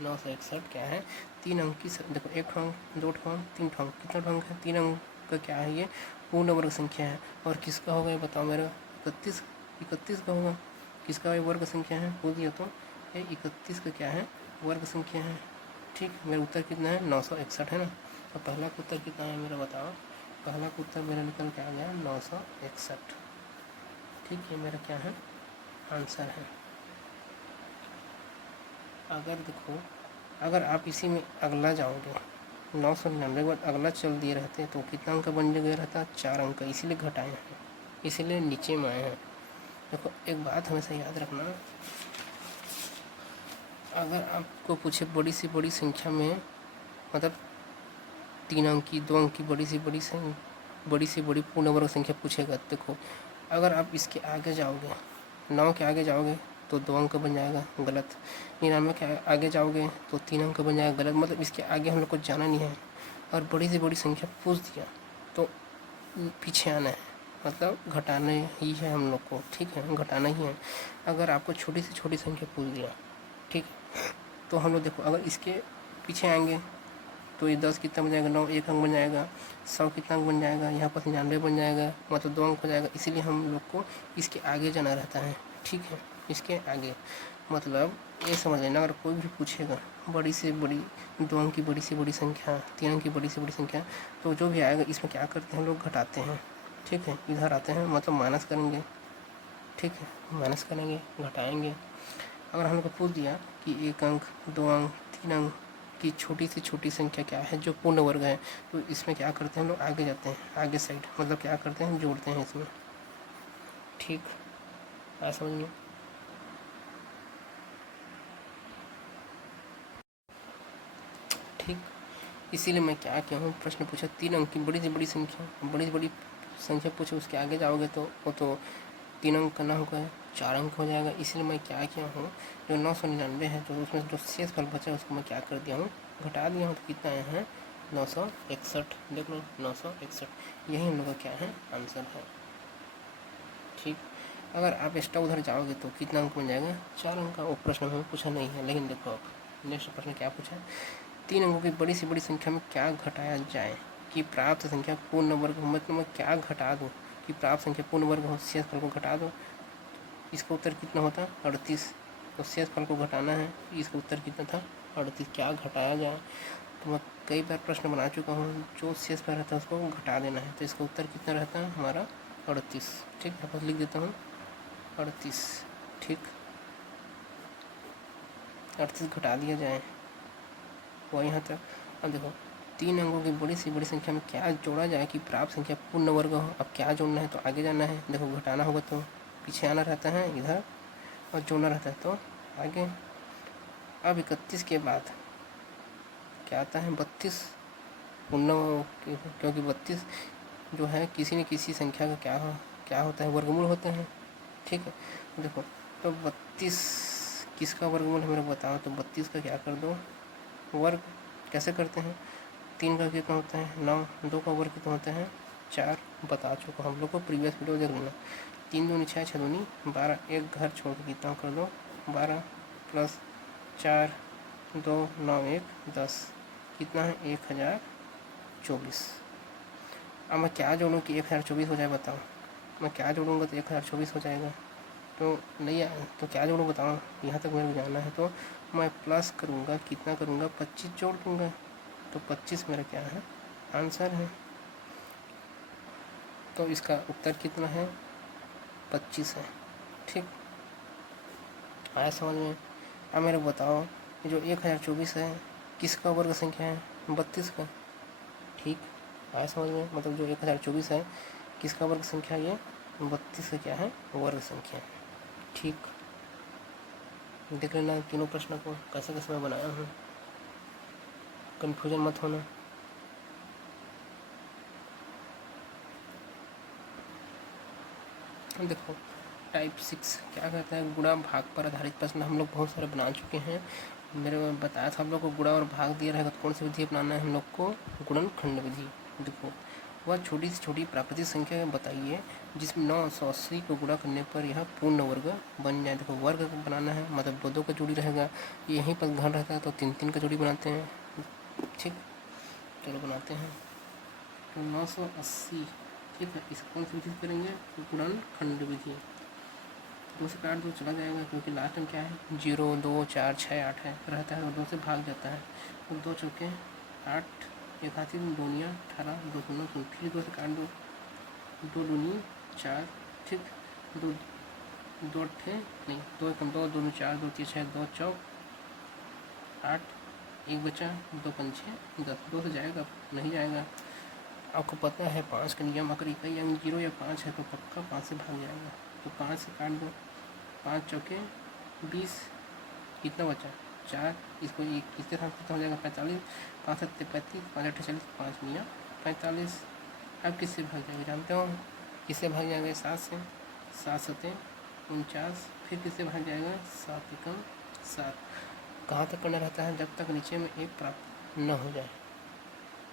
961 क्या है? 3 अंक की। देखो 1 ठो अंक, 2 ठो अंक, 3 ठो अंक, कितना ठो अंक है? 3 अंक का क्या है? ये पूर्ण वर्ग संख्या है। और किसका होगा ये बताओ मेरा? 31 का होगा। किसका ये वर्ग संख्या है? बोल दिया तो ये 31 का क्या है? वर्ग संख्या है। ठीक, मेरा उत्तर कितना है? 961 है ना। तो पहला का उत्तर कितना है मेरा बताओ? पहला का उत्तर मेरा निकल के आ गया 961। ठीक, ये मेरा क्या है? आंसर है। अगर देखो, अगर आप इसी में अगला जाओगे, 999 के बाद अगला चल दिए रहते तो कितना अंक बन गया रहता? 4 अंक। इसीलिए घटाए हैं, इसीलिए नीचे में आए हैं। देखो एक बात हमेशा याद रखना, अगर आपको पूछे बड़ी से बड़ी संख्या में, मतलब 3 अंक की, 2 अंक की बड़ी से बड़ी पूर्ण वर्ग संख्या पूछेगा, देखो अगर आप इसके आगे जाओगे, 9 के आगे जाओगे तो 2 अंक बन जाएगा, गलत। 99 के आगे जाओगे तो 3 अंक बन जाएगा, गलत। मतलब इसके आगे हम लोग को जाना नहीं है। और बड़ी से बड़ी संख्या पूछ दिया तो पीछे आना है। मतलब घटाना ही है हम लोग को, ठीक है, घटाना ही है। अगर आपको छोटी से छोटी संख्या पूछ दिया, ठीक, तो हम लोग देखो अगर इसके पीछे आएंगे तो ये 10 कितना बन जाएगा, 9 एक अंक बन जाएगा, 100 कितना अंक बन जाएगा, यहाँ पर 99 बन जाएगा, मतलब 2 अंक हो जाएगा। इसीलिए हम लोग को इसके आगे जाना रहता है, ठीक है, इसके आगे। मतलब ये समझ लेना, अगर कोई भी पूछेगा बड़ी से बड़ी 2 अंक की बड़ी से बड़ी संख्या, 3 अंक की बड़ी से बड़ी संख्या, तो जो भी आएगा इसमें क्या करते हैं हम लोग, घटाते हैं, ठीक है, इधर आते हैं, मतलब माइनस करेंगे, ठीक है, माइनस करेंगे, घटाएंगे। अगर हम लोग को पूछ दिया कि 1 अंक, 2 अंक, 3 अंक की छोटी से छोटी संख्या क्या है जो पूर्ण वर्ग है, तो इसमें क्या करते हैं हम लोग, आगे जाते हैं, आगे साइड, मतलब क्या करते हैं, जोड़ते हैं इसमें, ठीक, आ समझ में। ठीक, इसीलिए मैं क्या किया हूँ, प्रश्न पूछा 3 अंक की बड़ी से बड़ी संख्या, बड़ी से बड़ी संख्या पूछे, उसके आगे जाओगे तो वो तो 3 अंक का ना होगा, 4 अंक हो जाएगा। इसलिए मैं क्या किया हूँ, जो 999 है, तो उसमें जो शेष फल बचा है उसको मैं क्या कर दिया हूँ, घटा दिया हूँ, तो कितना आया है, 961। देख लो 961, यही हम लोग का क्या है, आंसर है। ठीक, अगर आप एक्स्ट्रा उधर जाओगे तो कितना अंक बन जाएगा, 4 अंक का। वो प्रश्न हमें पूछा नहीं है, लेकिन देखो अब नेक्स्ट प्रश्न क्या पूछा है, 3 अंकों की बड़ी से बड़ी संख्या में क्या घटाया जाए कि प्राप्त संख्या पूर्ण वर्ग हो। मतलब मैं क्या घटा दूँ कि प्राप्त संख्या पूर्ण वर्ग हो, शेष फल को घटा दो। इसका उत्तर कितना होता, 38। तो शेष फल को घटाना है, इसका उत्तर कितना था, 38। क्या घटाया जाए, तो मैं कई बार प्रश्न बना चुका हूँ, जो शेष फल रहता है उसको घटा देना है, तो इसका उत्तर कितना रहता है हमारा, 38। ठीक, यहाँ पर लिख देता हूँ 38, ठीक, 38 घटा दिया जाए वो यहाँ तक। अब देखो 3 अंकों की बड़ी से बड़ी संख्या में क्या जोड़ा जाए कि प्राप्त संख्या पूर्ण वर्ग हो। अब क्या जोड़ना है, तो आगे जाना है, देखो घटाना होगा तो पीछे आना रहता है इधर, और जोड़ना रहता है तो आगे। अब 31 के बाद क्या आता है, 32 पूर्ण, क्योंकि 32 जो है किसी न किसी संख्या का क्या होता है, वर्गमूल होते हैं। ठीक है, देखो तो 32 किसका वर्गमूल है मेरे को बताओ, तो 32 का क्या कर दो, वर्ग कैसे करते हैं, 3 का कितना होता है 9, 2 का वर्ग कितना होता है 4, बता चुका हम लोग को, प्रीवियस वीडियो देख लेना। 3 दूनी 6, 6 दूनी 12, एक घर छोड़ के कितना कर दो 12 प्लस 4 2 9 1 10, कितना है 1024। अब मैं क्या जोड़ूँ कि 1024 हो जाए, बताओ। मैं क्या जोड़ूँगा तो 1024 हो जाएगा, तो नहीं तो क्या जोड़ूँ बताओ, यहाँ तक मेरे को जाना है। तो मैं प्लस करूँगा, कितना करूँगा 25 जोड़ दूँगा, तो 25 मेरा क्या है, आंसर है। तो इसका उत्तर कितना है, 25 है। ठीक, आया समझ में। अब मेरे को बताओ जो 1024 है किसका वर्ग संख्या है, 32 का। ठीक, आया समझ में, मतलब जो 1024 है किसका वर्ग संख्या, ये 32 का क्या है, वर्ग संख्या। ठीक, देख लेना तीनों प्रश्न को कैसे कैसे मैं बनाया हूँ, कन्फ्यूजन मत होना। देखो टाइप 6 क्या कहता है, गुणा भाग पर आधारित प्रश्न हम लोग बहुत सारे बना चुके हैं। मेरे को बताया था हम लोग को गुणा और भाग दिया रहेगा तो कौन सी विधि अपनाना है हम लोग को, गुणनखंड विधि। देखो वह छोटी से छोटी प्राकृतिक संख्या बताइए जिसमें 980 को गुणा करने पर यह पूर्ण वर्ग बन जाए। देखो वर्ग बनाना है, मतलब दो दो का जोड़ी रहेगा, यहीं पर घन रहता है तो 3 3 का जोड़ी बनाते हैं। ठीक, चलो बनाते हैं। तो 980, ठीक है, इस कौन सी विधि से करेंगे, गुणनखंड विधि। 2 से काट दो चला जाएगा, क्योंकि लास्ट में क्या है 0 2 4 6 8 है रहता है, और 2 से भाग जाता है, तो 2 चौके 8, एक हाथी दूनिया 18, 2 शून्य शून्य, फिर 2 से काट दो, 2 दूनी 4, ठीक, 2 2 अट्ठे नहीं, 2 एकम 2, 2 दूनी 4, 2 तीन 6, 2 चौक 8, एक बचा, 2 पंचे 10, 2 से जाएगा नहीं जाएगा। आपको पता है 5 का नियम, अगर इकाई अंक 0 या 5 है तो पक्का 5 से भाग जाएगा, तो 5 से काट दो, 5 चौके 20, कितना बचा 4, इसको एक किसके साथ कितना हो जाएगा 45, 5 सत्ते 35, 5 अट्ठे 40, 5 मियाँ 45। अब किससे भाग जाएगा जानते हो, किससे भाग जाएगा 7 से, 7 सत्ते 49, फिर किससे भाग जाएगा 7 एकम 7। कहाँ तक करना रहता है, जब तक नीचे में 1 प्राप्त न हो जाए।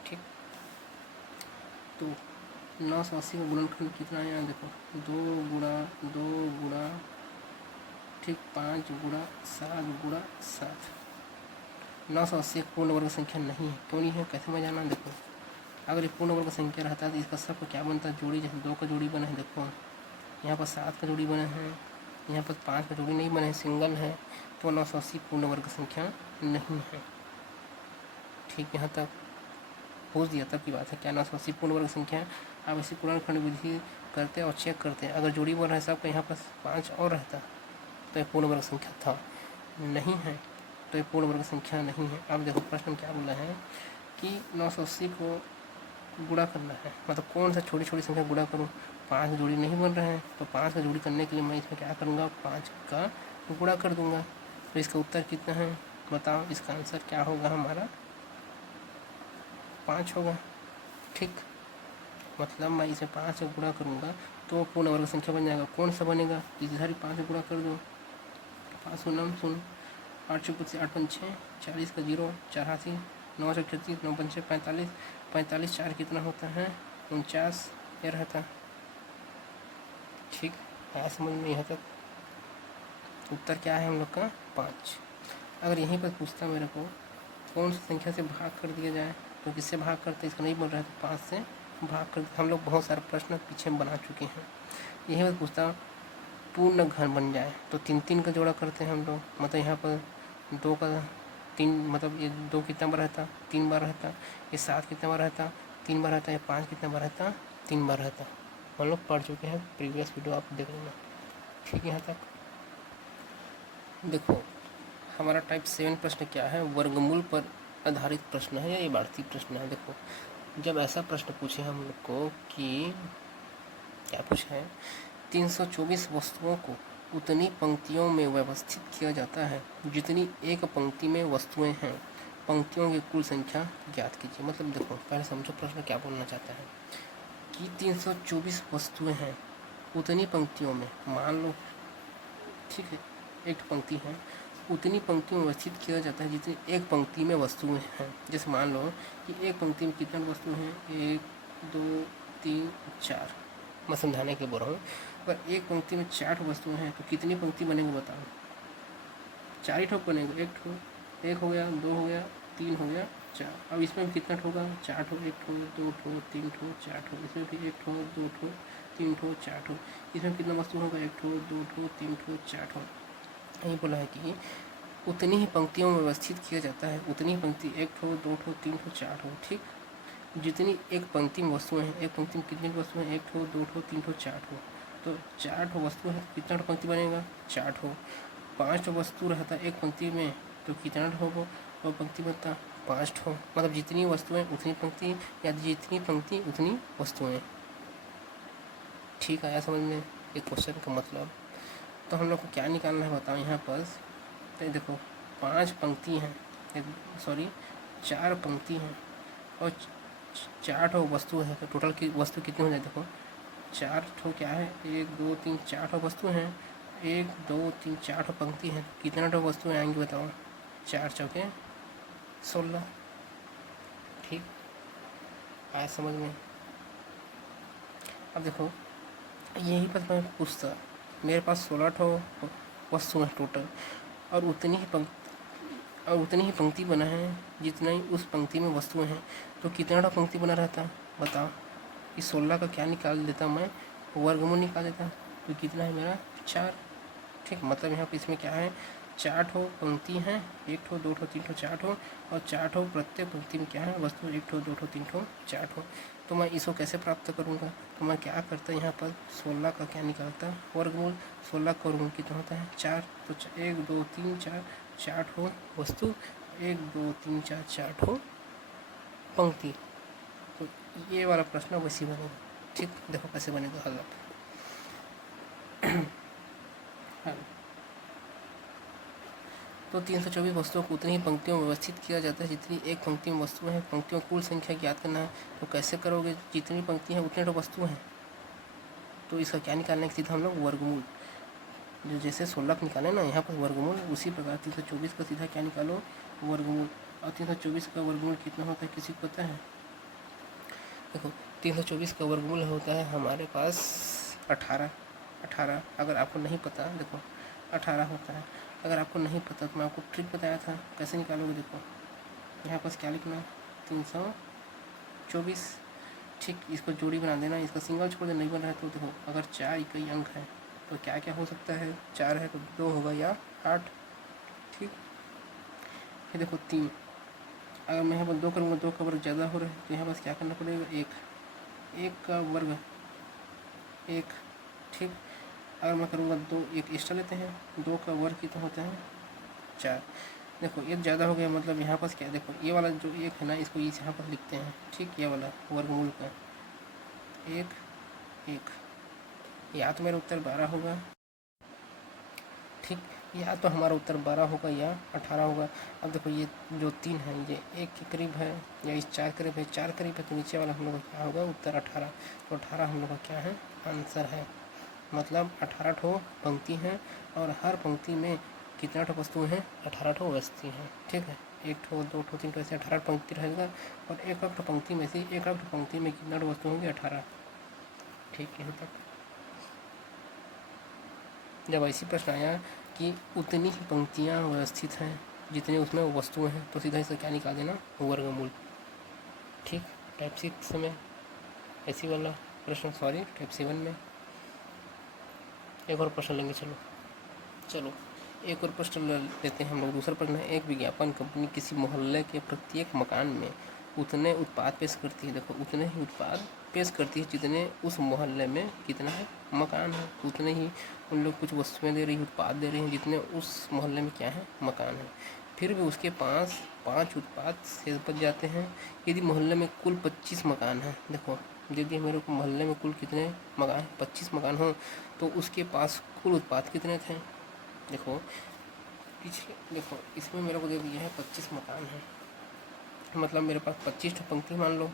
ठीक, तो 980 का गुणनखंड कितना है यहाँ देखो, 2 गुणा ठीक 5 गुणा 7 980 एक पूर्ण वर्ग संख्या नहीं है। क्यों नहीं है, कैसे मैं जाना, देखो अगर ये पूर्ण वर्ग संख्या रहता है तो इसका सबको क्या बनता है, जोड़ी, जैसे 2 का जोड़ी बना है, देखो यहाँ पर 7 का जोड़ी बना है, यहाँ पर 5 का जोड़ी नहीं बना है, सिंगल है, तो 980 पूर्ण वर्ग संख्या नहीं है। ठीक, यहाँ तक पूछ दिया तब की बात है, क्या 980 पूर्ण वर्ग संख्या है। आप इसी गुणनखंड विधि करते और चेक करते हैं, अगर जोड़ी बन रहा है सबका, यहाँ पर 5 और रहता तो ये पूर्ण वर्ग संख्या था, नहीं है तो ये पूर्ण वर्ग संख्या नहीं है। अब देखो प्रश्न क्या बोला है कि 980 को गुणा करना है, मतलब कौन सा छोटी छोटी संख्या गुणा करूँ, 5 का जोड़ी नहीं बन रहा है तो 5 का जोड़ी करने के लिए मैं इसमें क्या करूँगा, 5 का गुणा कर दूंगा। तो इसका उत्तर कितना है बताओ, इसका आंसर क्या होगा हमारा, 5 होगा। ठीक, मतलब मैं इसे 5 से गुणा करूँगा तो पूर्ण वर्ग संख्या बन जाएगा। कौन सा बनेगा, इधर 5 से गुणा कर दो, 5 9 सुन 8 चौक 8 5 6 40 का 0 84 9 से 36 9 5 45 45 4 कितना होता है 49 ये रहता। ठीक, आया समझ में यहाँ तक। उत्तर क्या है हम लोग का 5। अगर यहीं पर पूछता मेरे को कौन सी संख्या से भाग कर दिया जाए, तो किससे भाग करते, इसका नहीं बोल रहा है तो 5 से भाग कर, हम लोग बहुत सारे प्रश्न पीछे बना चुके हैं। यहीं पर पूछता पूर्ण घन बन जाए तो 3 का जोड़ा करते हैं हम लोग, मतलब यहाँ पर 2 का 3, मतलब ये 2 कितना बार रहता, 3 बार रहता, ये 7 कितना बार रहता, 3 बार रहता, ये 5 कितना बार रहता, 3 बार रहता। हम लोग पढ़ चुके हैं, प्रीवियस वीडियो आप देख लेना। ठीक है, यहाँ तक देखो हमारा टाइप 7 प्रश्न क्या है, वर्गमूल पर आधारित प्रश्न है या ये भारतीय प्रश्न है। देखो जब ऐसा प्रश्न पूछे हम लोग को कि क्या पूछा है, 324 वस्तुओं को उतनी पंक्तियों में व्यवस्थित किया जाता है जितनी एक पंक्ति में वस्तुएं हैं, पंक्तियों की कुल संख्या ज्ञात कीजिए। मतलब देखो पहले समझो प्रश्न क्या बोलना चाहता है कि 324 वस्तुएं हैं उतनी पंक्तियों में, मान लो ठीक है एक पंक्ति है, उतनी पंक्ति में व्यवस्थित किया जाता है जितनी एक पंक्ति में वस्तुएं हैं। जैसे मान लो कि एक पंक्ति में कितने वस्तु हैं, 1 2 3 4, मैं समझाने के लिए बोल रहा हूँ। अगर एक पंक्ति में 4 वस्तुएं हैं तो कितनी पंक्ति बनेगी बताओ, 4 ही ठोक बनेगा, एक हो गया, 2 हो गया, 3 हो गया, 4। अब इसमें भी कितना ठोगा, 4 ठो, 1 ठो 2 ठो 3 ठो 4 ठो, इसमें भी 1 ठो 2 ठो 3 ठो 4 ठो, इसमें कितना वस्तु होगा, 1 ठो 2 ठो 3 ठो 4 ठो। यही बोला है कि उतनी ही पंक्तियों में व्यवस्थित किया जाता है, उतनी ही पंक्ति 1 ठो 2 ठो 3 ठो 4 ठो, ठीक, जितनी एक पंक्ति में वस्तुएं हैं। एक पंक्ति में कितनी वस्तुएं हैं, 1 ठो 2 ठो 3 ठो 4 ठो, तो 4 ठो वस्तु है, कितना ठो पंक्ति बनेगा, 4 ठो। 5 ठो वस्तु रहता एक पंक्ति में तो कितना ठो वो पंक्ति बनता, 5 ठो। मतलब जितनी वस्तुएं उतनी पंक्ति, या जितनी पंक्ति उतनी वस्तुएं। ठीक आया समझ में एक क्वेश्चन का मतलब। तो हम लोग को क्या निकालना है बताओ यहाँ पर, तो देखो 5 पंक्ति हैं, सॉरी 4 पंक्ति हैं और 4 ठो वस्तु है, तो टोटल की वस्तु कितनी हो जाए, देखो 4 ठो क्या है, 1 2 3 4 ठो वस्तु हैं, 1 2 3 4 ठो पंक्ति है, कितना ठो वस्तुएं आएंगी बताओ, 4 चौके 16। ठीक आया समझ में। अब देखो यही पर मैं पूछता, मेरे पास 16 ठो वस्तु है टोटल, और उतनी ही पंक्ति बना है जितना ही उस पंक्ति में वस्तुएं हैं, तो कितना ठो पंक्ति बना रहता बताओ। इस 16 का क्या निकाल देता मैं, वर्गमूल निकाल देता, तो कितना है मेरा 4। ठीक, मतलब यहाँ पे इसमें क्या है, 4 ठो पंक्ति हैं, 1 ठो 2 ठो 3 ठो 4 ठो, और 4 ठो प्रत्येक पंक्ति में क्या है वस्तु, 1 ठो 2 ठो 3 ठो 4 ठो। तो मैं इसको कैसे प्राप्त करूँगा, तो मैं क्या करता यहाँ पर 16 का क्या निकालता वर्गमूल, 16 का वर्गमूल कितना होता है 4, तो 1 2 3 4 4 ठो वस्तु, 1 2 3 4 4 ठो पंक्ति। तो ये वाला प्रश्न वैसी बनेगा। ठीक, देखो कैसे बनेगा हल। तो 324 वस्तुओं को उतनी ही पंक्तियों में व्यवस्थित किया जाता है जितनी एक पंक्ति में वस्तुएं हैं, पंक्तियों की कुल संख्या ज्ञात करना है। तो कैसे करोगे, जितनी पंक्ति है उतने तो वस्तु हैं, तो इसका क्या निकालने के सीधा हम लोग वर्गमूल, जो जैसे 16 निकाले ना यहाँ पर वर्गमूल, उसी प्रकार 324 का सीधा क्या निकालो वर्गमूल। और 324 का वर्गमूल कितना होता है किसी को पता है, देखो 324 का वर्गमूल होता है हमारे पास 18। 18 अगर आपको नहीं पता, देखो 18 होता है। अगर आपको नहीं पता तो मैं आपको ट्रिक बताया था कैसे निकालोगे। देखो यहाँ पास क्या लिखना है, 324, ठीक। इसको जोड़ी बना देना, इसका सिंगल छोड़ देना, नहीं बन रहा है तो देखो अगर 4 इकाई अंक है तो क्या क्या हो सकता है, 4 है तो 2 होगा या 8, ठीक। फिर देखो 3, अगर मैं यहाँ पर 2 करूँगा, 2 का वर्ग ज़्यादा हो रहा है तो यहाँ पास क्या करना पड़ेगा, 1 का वर्ग 1, ठीक। अगर मैं करूँगा 2, 1 एक्स्ट्रा लेते हैं, 2 का वर्ग कितना होता है 4। देखो एक ज़्यादा हो गया, मतलब यहाँ पास क्या, देखो ये वाला जो 1 है ना, इसको इस यहाँ पर लिखते हैं, ठीक। ये वाला वर्गमूल का 1, 1, या तो मेरा उत्तर 12 होगा, ठीक। या तो हमारा उत्तर 12 होगा या 18 होगा। अब देखो ये जो 3 है ये 1 के करीब है या इस 4 करीब है, 4 करीब है तो नीचे वाला हम लोग का क्या होगा, उत्तर 18। तो 18 हम लोग का क्या है, आंसर है। मतलब 18 ठो पंक्ति हैं और हर पंक्ति में कितना ठो वस्तु हैं, 18 ठो वस्तु हैं, ठीक है। 1 ठो 2 ठो 3 ठो ऐसे 18 पंक्ति रहेगा और एक ठो पंक्ति में से एक ठो पंक्ति में कितना ठो वस्तु होंगे, 18, ठीक। यहाँ तक जब ऐसी प्रश्न आया कि उतनी ही पंक्तियाँ व्यवस्थित हैं जितने उसमें वस्तुएं हैं तो सीधा इसका क्या निकाल देना, वर्गमूल, ठीक। टाइप 6 में ऐसी वाला प्रश्न, सॉरी टाइप 7 में एक और प्रश्न लेंगे। चलो एक और प्रश्न लेते हैं हम लोग। दूसरा प्रश्न है, एक विज्ञापन कंपनी किसी मोहल्ले के प्रत्येक मकान में उतने उत्पाद पेश करती है। देखो उतने ही उत्पाद पेश करती है जितने उस मोहल्ले में कितना है, मकान है। उतने ही उन लोग कुछ वस्तुएं दे रही है, उत्पाद दे रही हैं जितने उस मोहल्ले में क्या है, मकान है। फिर भी उसके पास 5 उत्पाद शेष बच जाते हैं। यदि मोहल्ले में कुल 25 मकान हैं, देखो यदि मेरे को मोहल्ले में कुल कितने मकान, 25 मकान हों तो उसके पास कुल उत्पाद कितने थे। देखो पिछले, देखो इसमें मेरे को दे दिया है 25 मकान है, मतलब मेरे पास 25 पंक्ति मान लो,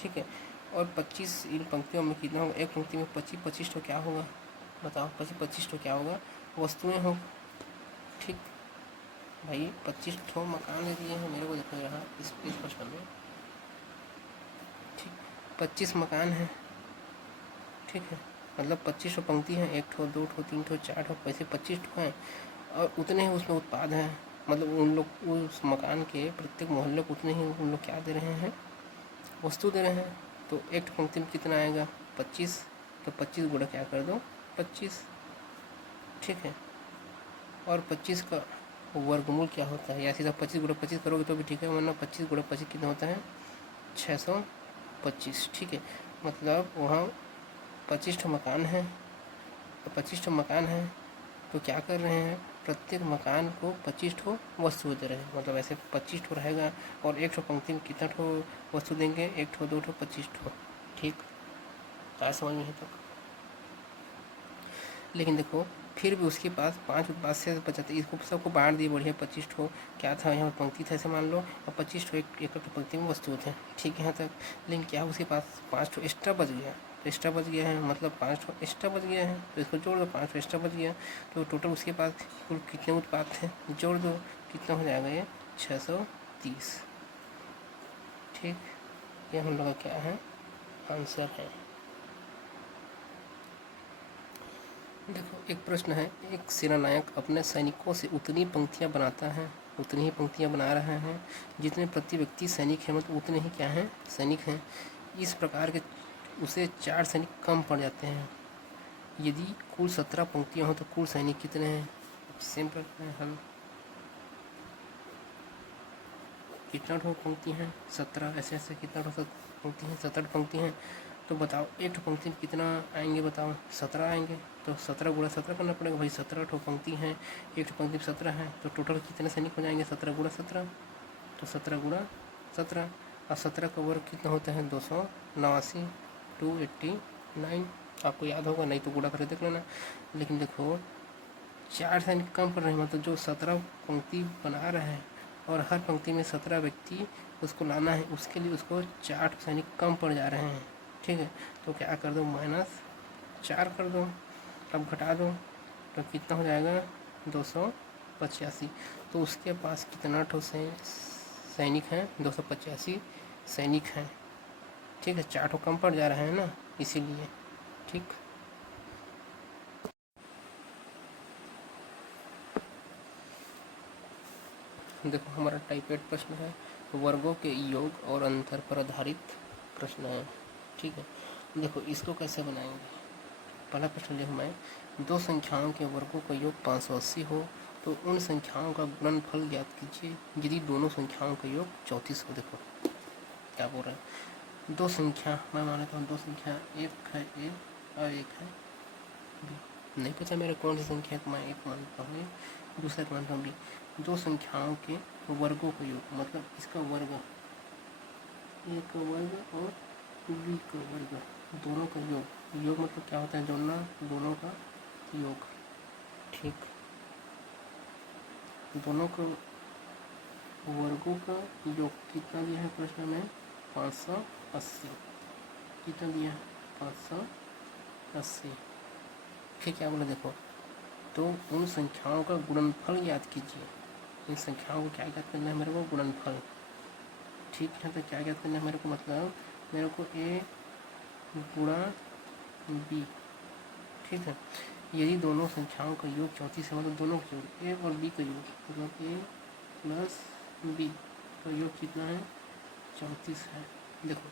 ठीक है। और 25 इन पंक्तियों में कितना होगा, एक पंक्ति में 25 तो क्या होगा, बताओ 25 तो क्या होगा, वस्तुएं हो, ठीक। भाई 25 ठो मकान दे दिए हैं मेरे को, देखो यहाँ इस प्रश्न में, ठीक। 25 मकान है, ठीक है। मतलब 25 ठो पंक्ति हैं, 1 ठो 2 ठो 3 ठो 4 ठो, ऐसे 25 ठो हैं और उतने ही उसमें उत्पाद हैं। मतलब उन लोग उस मकान के प्रत्येक मोहल्ले को उतने ही उन लोग क्या दे रहे हैं, वस्तु दे रहे हैं। तो एक पंक्ति में कितना आएगा, 25, तो 25 गुणा क्या कर दो, 25, ठीक है। और 25 का वर्गमूल क्या होता है, या सीधा 25 गुणा 25 करोगे तो भी ठीक है, वरना 25 गुणा 25 कितना होता है, 625, ठीक है। मतलब वहाँ 25 ठो मकान है, तो 25 ठो मकान है तो क्या कर रहे हैं, प्रत्येक मकान को 25 ठो वस्तु दे रहे हैं। मतलब ऐसे 25 ठो रहेगा और एक ठो पंक्ति में कितना ठो वस्तु देंगे, 1 ठो 2 ठो 25 ठो, ठीक। क्या समझ में है तो। लेकिन देखो फिर भी उसके पास 5 उत्पाद से बचाते, इसको सबको बांट दिए बढ़िया, 25 ठो क्या था यहाँ पंक्ति था ऐसे मान लो, और 25 ठो एक पंक्ति में वस्तु थे, ठीक है यहाँ तक। लेकिन क्या उसके पास 5 ठो एक्स्ट्रा बच गया, तो एक्स्ट्रा बच गया है, मतलब 5 ठो एक्स्ट्रा बच गया है तो इसको जोड़ दो, 5 ठो एक्स्ट्रा बच गया तो टोटल उसके पास कुल कितने उत्पाद थे, जोड़ दो, कितना हो जाएगा ये 630, ठीक। ये हम लोग का क्या है, आंसर है। देखो एक प्रश्न है, एक सेनानायक अपने सैनिकों से उतनी पंक्तियां बनाता है, उतनी ही पंक्तियां बना रहे हैं जितने प्रति व्यक्ति सैनिक हैं, मतलब उतने ही क्या हैं, सैनिक हैं। इस प्रकार के उसे 4 सैनिक कम पड़ जाते हैं। यदि कुल 17 पंक्तियां हो तो कुल सैनिक कितने हैं। सेम प्रश्न है हल, कितना ठो पंक्ति हैं, 17, ऐसे ऐसे कितना ठो पंक्ति हैं, 17 पंक्ति हैं। तो बताओ एक ठो पंक्ति में कितना आएंगे, बताओ 17 आएंगे, तो 17 गुणा 17 करना पड़ेगा भाई। 17 ठो पंक्ति हैं, एक ठो पंक्ति में 17 है तो टोटल कितने सैनिक हो जाएंगे, 17 गुणा 17, तो 17 गुणा 17। और 17 का वर्ग कितना होता है, 289, 289। आपको याद होगा, नहीं तो गुणा करके देख लेना। लेकिन देखो 4 सैनिक कम पड़ रहे हैं, मतलब जो 17 पंक्ति बना रहे हैं और हर पंक्ति में 17 व्यक्ति उसको लाना है, उसके लिए उसको 4 सैनिक कम पड़ जा रहे हैं, ठीक है। तो क्या कर दो, -4 कर दो, अब घटा दो तो कितना हो जाएगा, 285। तो उसके पास कितना ठो सैनिक हैं, 285 सैनिक हैं, ठीक है, 4 कम पड़ जा रहा है ना, इसीलिए। ठीक, देखो हमारा टाइप 8 प्रश्न है, वर्गों के योग और अंतर पर आधारित प्रश्न है। ठीक है, देखो इसको कैसे बनाएंगे। पहला प्रश्न लिखो मैं, दो संख्याओं के वर्गों का योग 580 हो तो उन संख्याओं का गुणनफल ज्ञात कीजिए यदि दोनों संख्याओं का योग 34 हो। देखो क्या बोल रहा है, दो संख्या, मैं मान लेता हूँ दो संख्या, एक है ए और एक है बी। नहीं पता मेरे कौन सी संख्या को मैं एक मानता हूँ, दूसरा मानता हूँ बी। दो संख्याओं के वर्गों का योग, मतलब इसका वर्ग, ए का वर्ग और बी का वर्ग, दोनों का योग। योग मतलब क्या होता है, जोड़ना, दोनों का योग। ठीक, दोनों का वर्गों का योग कितना दिया है प्रश्न में, 580। कितना दिया है, 580। फिर क्या बोला, देखो तो उन संख्याओं का गुणनफल याद कीजिए। इन संख्याओं को क्या याद करना है मेरे को, गुणनफल। ठीक है, तो क्या याद करना है मेरे को, मतलब मेरे को ए गुणा बी। ठीक है, यदि दोनों संख्याओं का योग 34 है, मतलब दोनों का योग ए और बी का योग, मतलब ए प्लस बी का योग कितना है, 34 है। देखो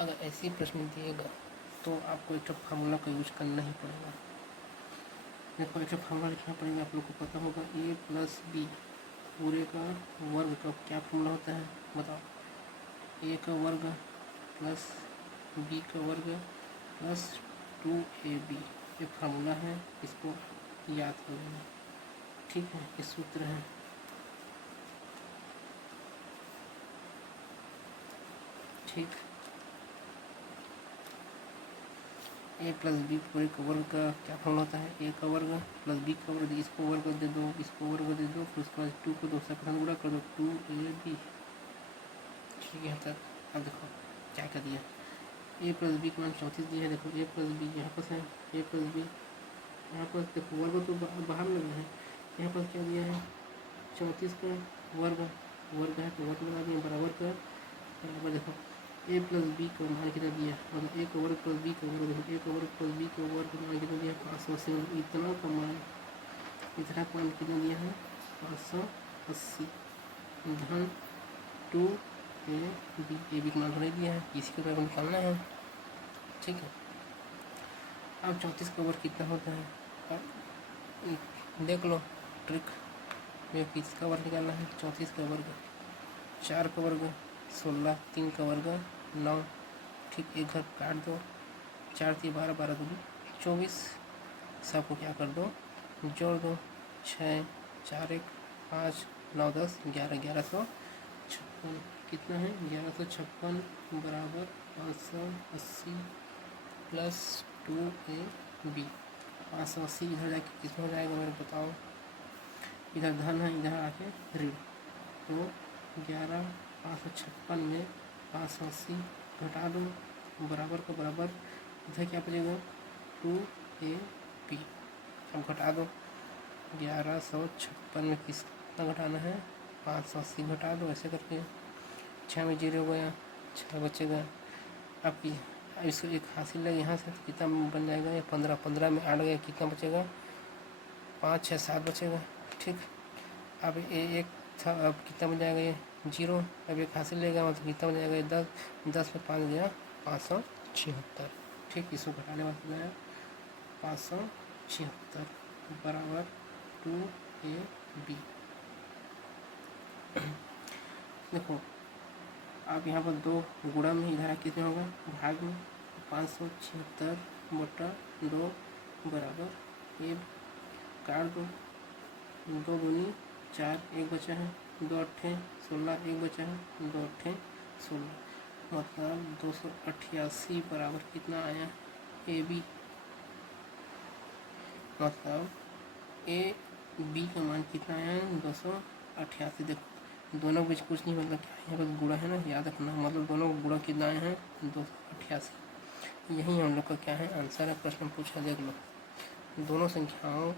अगर ऐसे प्रश्न दिएगा तो आपको एक फार्मूला का यूज करना ही पड़ेगा। देखो एक फार्मूला लिखना पड़ेगा, आप लोग को पता होगा, ए प्लस बी पूरे का वर्ग का क्या फार्मूला होता है बताओ, ए का वर्ग प्लस बी का वर्ग प्लस 2ab। ये फार्मूला है, इसको याद कर लेना। ठीक है, ये सूत्र है। ठीक, ए प्लस बी पूरे का वर्ग का क्या फार्मूला होता है, ए का वर्ग प्लस बी का वर्ग, इसको वर्ग दे दो, इसको वर्ग दे दो, फिर उसके बाद 2 को 2 से गुणा कर दो, 2ab। ठीक है, तब अब देखो क्या कर दिया, ए प्लस बी का मान 34 दिया है। देखो ए प्लस बी यहाँ पर है, ए प्लस बी यहाँ पर, देखो वर्ग तो बाहर लगा है, यहाँ पर क्या दिया है, 34 का वर्ग, वर्ग है तो वर्ग लगा दिया, बराबर का बराबर। देखो ए प्लस बी का मान कितना दिया, मतलब ए का वर्ग प्लस बी का वर्ग, देखो ए का वर्ग प्लस बी का वर्ग मान कितना दिया, 580। इतना का मान, इतना का मान कितना दिया है, 580 धन 2ab। ए बी का मान नहीं दिया है, इसी को निकालना है। ठीक है, अब 34 का वर्ग कितना होता है, अब देख लो ट्रिक में, किसका वर्ग निकालना है, 34 का वर्ग, 4 का वर्ग 16, 3 का वर्ग 9। ठीक, एक घर काट दो, 4 3 12, 12 2 24, सबको क्या कर दो, जोड़ दो, 6 4 1 5 9 10 11, 1156 कितना है, 1156 बराबर 580 प्लस 2ab। 580 इधर जाके किसमें हो जाएगा मेरे बताओ, इधर धन है, इधर आके ऋण, तो 11 556 में 580 घटा दो, बराबर का बराबर, इधर क्या बचेगा, 2ab। अब घटा दो, 1156 में कितना घटाना है, 580 घटा दो, ऐसे करके 6 में 0 गया, 6 बचेगा। अब इसको एक हासिल लगे यहाँ से, तो कितना बन जाएगा, ये 15, 15 में 8 गया, कितना बचेगा, 5 6 7 बचेगा। ठीक, अब ये एक था, अब कितना बन जाएगा, ये 0। अब एक हासिल लेगा, मतलब कितना बन जाएगा, ये 10, 10 में 5 गया, 576। ठीक, इसको घटाने वाला गया 576 बराबर 2ab। देखो अब यहाँ पर 2 गुणा में, इधर कितने होगा, भाग में, 576 बटा 2 बराबर ये, काट दो, 2 दूनी 4, 1 बचा है, 2 अट्ठे 16, 1 बचा है, 2 अट्ठे 16, मतलब 288 बराबर कितना आया, ए बी। मतलब ए बी का मान कितना आया है, 288। देखो दोनों के बीच कुछ नहीं, मतलब क्या है, बस गुणा है ना, याद रखना, मतलब दोनों को गुणा कितना आए हैं, 288। यही हम लोग का क्या है, आंसर है। प्रश्न पूछा, देख लो, दोनों संख्याओं,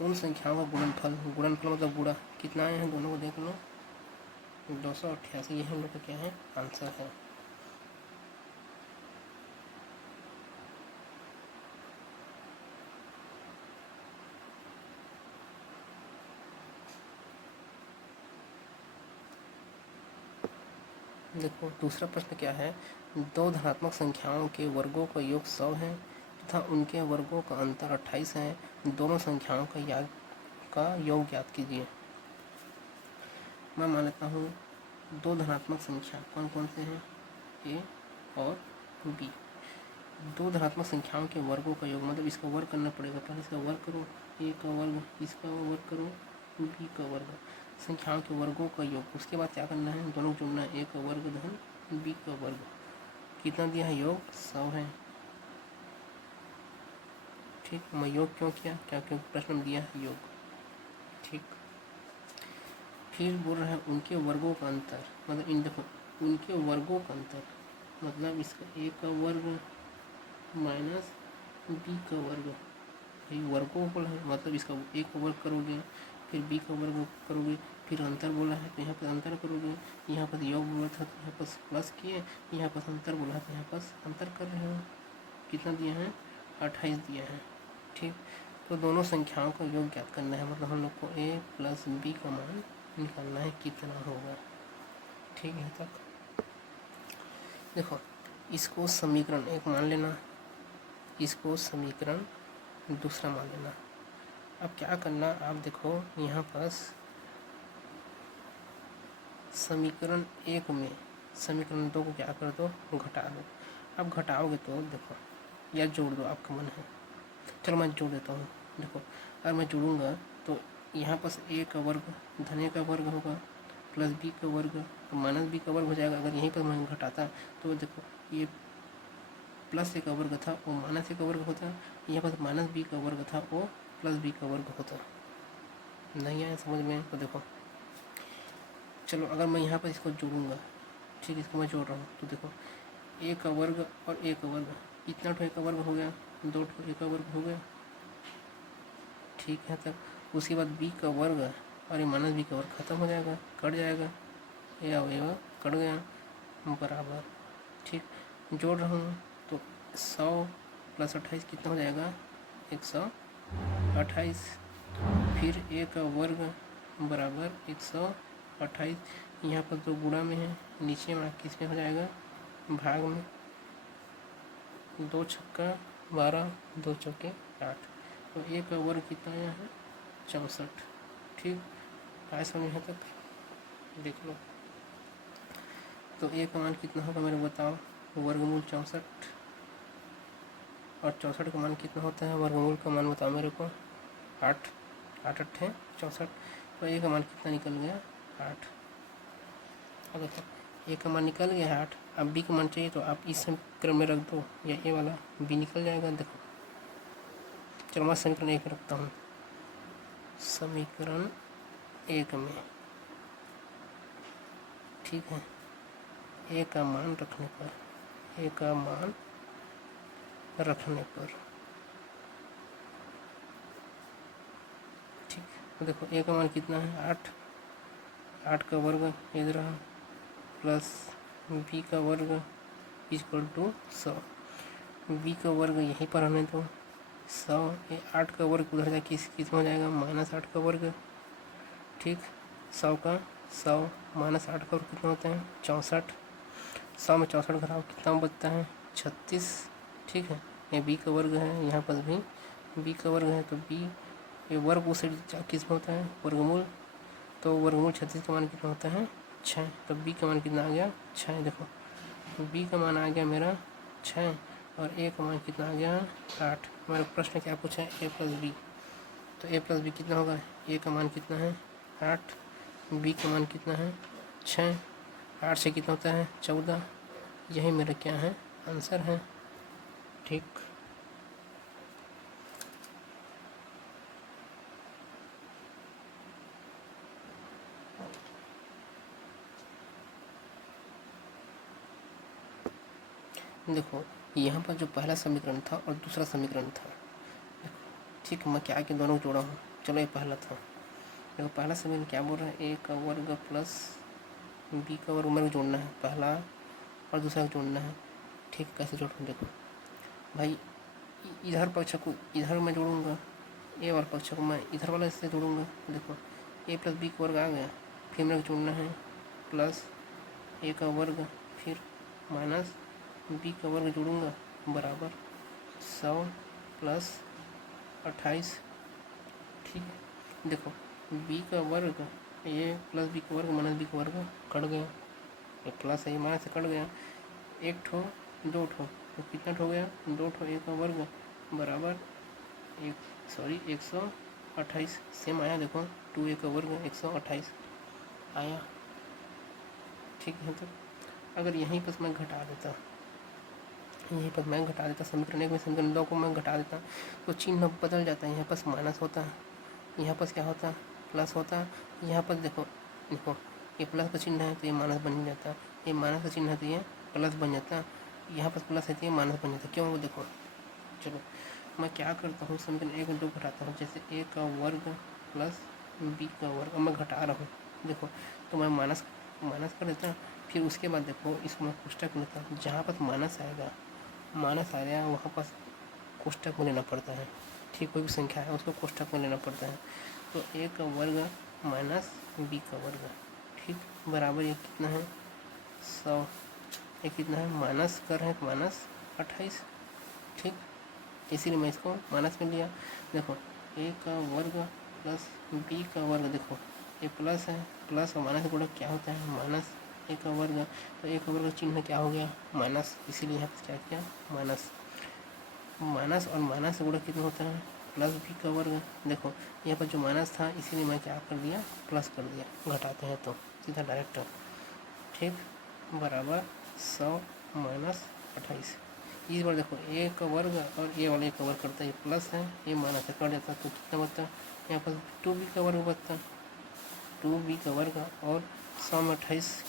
उन संख्याओं का गुणनफल, गुणनफल मतलब गुणा, कितना आए हैं दोनों को देख लो, 288 यही हम लोग का क्या है, आंसर है। देखो दूसरा प्रश्न क्या है, दो धनात्मक संख्याओं के वर्गों का योग 100 है तथा उनके वर्गों का अंतर 28 है, दोनों संख्याओं का योग ज्ञात कीजिए। मैं मान लेता हूँ दो धनात्मक संख्या कौन कौन से हैं, ए और बी। दो धनात्मक संख्याओं के वर्गों का योग मतलब इसका वर्ग करना पड़ेगा, पहले इसका वर्ग करो, ए का वर्ग, इसका वर्ग करो, बी का वर्ग, संख्याओं के वर्गों का योग। उसके बाद क्या करना है, दोनों जोड़ना है, ए का वर्ग धन बी का वर्ग। कितना दिया है, योग 100 है। ठीक, मैं योग क्यों किया, क्या क्योंकि प्रश्न में दिया है योग। ठीक, फिर बोल रहा है उनके वर्गों का अंतर, मतलब इन देखो उनके वर्गों का अंतर मतलब इसका ए का वर्ग माइनस बी का वर्ग, ये वर्गों बोला है, मतलब इसका ए का वर्ग करोगे फिर बी का वर्ग करोगे, फिर अंतर बोला है तो यहाँ पर अंतर करोगे, यहाँ पर योग बोला था तो यहाँ पर प्लस किए, यहाँ पर अंतर बोला तो यहाँ पर अंतर कर रहे हो। कितना दिया है, 28 दिया है। ठीक, तो दोनों संख्याओं का योग ज्ञात करना है, मतलब हम लोग को ए प्लस बी का मान निकालना है कितना होगा। ठीक है, तक देखो इसको समीकरण एक मान लेना, इसको समीकरण दूसरा मान लेना। अब क्या करना, आप देखो यहाँ पास समीकरण एक में समीकरण दो को क्या कर दो, घटा दो। अब घटाओगे तो देखो या जोड़ दो, आपका मन है। चलो मैं जोड़ देता हूँ। देखो अगर मैं जोड़ूंगा तो यहाँ पास ए का वर्ग धन ए का वर्ग होगा प्लस बी का वर्ग तो माइनस बी का वर्ग हो जाएगा। अगर यहीं पर मैं घटाता तो देखो ये प्लस ए का वर्ग था वो माइनस ए का वर्ग होता, यहाँ पर माइनस बी का वर्ग था वो प्लस बी का वर्ग होता। नहीं आया समझ में? तो देखो चलो अगर मैं यहाँ पर इसको जोड़ूंगा, ठीक, इसको मैं जोड़ रहा हूँ तो देखो ए का वर्ग और ए का वर्ग, इतना ठो ए का वर्ग हो गया, दो ठो ए का वर्ग हो गया। ठीक है, तब उसके बाद बी का वर्ग और ये माइनस बी का वर्ग खत्म हो जाएगा, कट जाएगा, ये अवयव कट गया बराबर। ठीक, जोड़ रहा हूँ तो 100 प्लस 28 कितना हो जाएगा, 128। फिर ए का वर्ग बराबर 128, यहाँ पर दो गुणा में है, नीचे में किस में हो जाएगा, भाग में। 2 छक्का 12, 2 चौके 8, तो ए का वर्ग कितना आया है, 64। ठीक, आया समझ यहाँ तक? देख लो तो ए का मान कितना होगा मेरे बताओ, वर्गमूल 64, और 64 का मान कितना होता है, वर्गमूल का मान बताओ मेरे को, 8, 8 अट्ठे 64, तो ए का मान कितना निकल गया, 8। अब देखो ए का मान निकल गया 8, अब बी का मान चाहिए तो आप इस क्रम में रख दो या ए वाला बी निकल जाएगा। देखो चलो मैं समीकरण एक रखता हूँ, समीकरण एक में, ठीक है, ए का मान रखने पर, ए का मान रखने पर, ठीक, तो देखो ए का मान कितना है, 8, 8 का वर्ग इधर रहा प्लस बी का वर्ग इक्वल टू 100, बी का वर्ग यहीं पर आने दो 100, ये 8 का वर्ग उधर जाके कितना हो जाएगा, -8 का वर्ग। ठीक, 100 का 100 -8 का वर्ग कितना होता है, 64, 100 में 64 घटाओ कितना बचता है, 36। ठीक है, ये बी का वर्ग है, यहाँ पर भी बी का वर्ग है तो बी ये वर्ग उस किस में होता है, वर्गमूल, तो वर्गमूल 36 का मान कितना होता है, 6, तो बी का मान कितना आ गया, 6। देखो बी का मान आ गया मेरा 6 और ए का मान कितना आ गया, 8। हमारा प्रश्न क्या पूछा है, ए प्लस बी, तो ए प्लस बी कितना होगा, ए का मान कितना है 8, बी का मान कितना है 6, 8 से कितना होता है 14, यही मेरा क्या है, आंसर है। ठीक, देखो यहाँ पर जो पहला समीकरण था और दूसरा समीकरण था, ठीक, मैं क्या के दोनों जोड़ा हूँ। चलो ये पहला था, देखो पहला समीकरण क्या बोल रहा है, ए का वर्ग प्लस बी का वर्ग मेरे को जोड़ना है, पहला और दूसरा जोड़ना है। ठीक, कैसे जोड़ूँ देखो भाई, इधर पक्ष को इधर मैं जोड़ूंगा, ए वाला पक्ष को मैं इधर वाला इससे जोड़ूंगा। देखो ए प्लस बी का वर्ग आ गया, फिर मेरे को जोड़ना है प्लस ए का वर्ग, फिर माइनस बी का वर्ग जोड़ूंगा बराबर 100 प्लस 28। ठीक है, देखो बी का वर्ग, ए प्लस बी का वर्ग माइनस बी का वर्ग कट गया, ये प्लस है ये माइनस से कट गया, एक ठो दो ठो तो कितना ठो गया, दो ठो ए का वर्ग बराबर 128 सेम आया। देखो 2a का वर्ग 128 आया। ठीक है, तो अगर यहीं पर मैं घटा देता, यहीं पर मैं घटा देता समीकरण एक में समीकरण दो को मैं घटा देता तो चिन्ह बदल जाता है, यहाँ पर माइनस होता है, यहाँ पर क्या होता है प्लस होता है, यहाँ पर देखो देखो ये प्लस का चिन्ह है तो ये माइनस बन जाता है, ये माइनस का चिन्ह है तो ये प्लस बन जाता है, यहाँ पर प्लस है तो ये माइनस बन जाता है। क्यों, वो देखो, चलो मैं क्या करता हूँ समीकरण एक में दो घटाता हूँ, जैसे ए का वर्ग प्लस बी का वर्ग, अब मैं घटा रहा हूँ देखो, तो मैं माइनस कर देता हूँ, फिर उसके बाद देखो इसको मैं कोष्टक लेता हूँ, जहाँ पर माइनस आएगा वहाँ पर कोष्टक में लेना पड़ता है। ठीक, कोई भी संख्या है उसको कोष्टक में लेना पड़ता है, तो ए का वर्ग माइनस बी का वर्ग, ठीक, बराबर ये कितना है 100, ये कितना है माइनस कर रहे हैं तो -28। ठीक, इसीलिए मैं इसको माइनस में लिया। देखो ए का वर्ग प्लस बी का वर्ग, देखो ये प्लस है, प्लस और माइनस गुणा क्या होता है माइनस, ए का वर्ग, तो ए का वर्ग चिन्ह क्या हो गया माइनस, इसीलिए यहाँ पर क्या किया माइनस, माइनस और माइनस गुणा कितना होता है प्लस बी का वर्ग। देखो यहाँ पर जो माइनस था इसीलिए मैं क्या कर दिया प्लस कर दिया, घटाते हैं तो सीधा डायरेक्ट। ठीक, बराबर 100 माइनस 28। इस बार देखो ए का वर्ग और ए वाले का वर्ग करता है, ये प्लस है ये माइनस है, कट जाता है तो कितना बचता है यहाँ पर 2b का वर्ग बचता है, 2b का वर्ग और 100 में 28,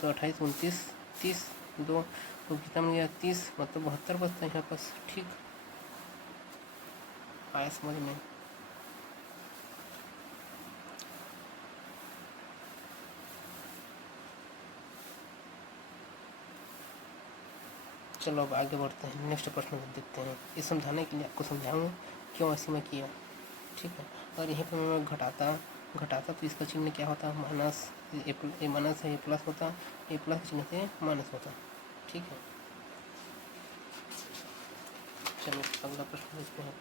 तो 28 29 30 2, तो कितना बन गया 30, मतलब 72 बचता है यहाँ पास। ठीक, आया समझ में। चलो अब आगे बढ़ते हैं, नेक्स्ट प्रश्न को देखते हैं। ये समझाने के लिए आपको समझाऊँ क्यों ऐसे मैं किया। ठीक है, और यहीं पर मैं घटाता तो इसका चिन्ह क्या होता है माइनस, ये माइनस है ये प्लस होता, ये प्लस का चिन्ह से माइनस होता। ठीक है, चलो अगला प्रश्न देखते हैं।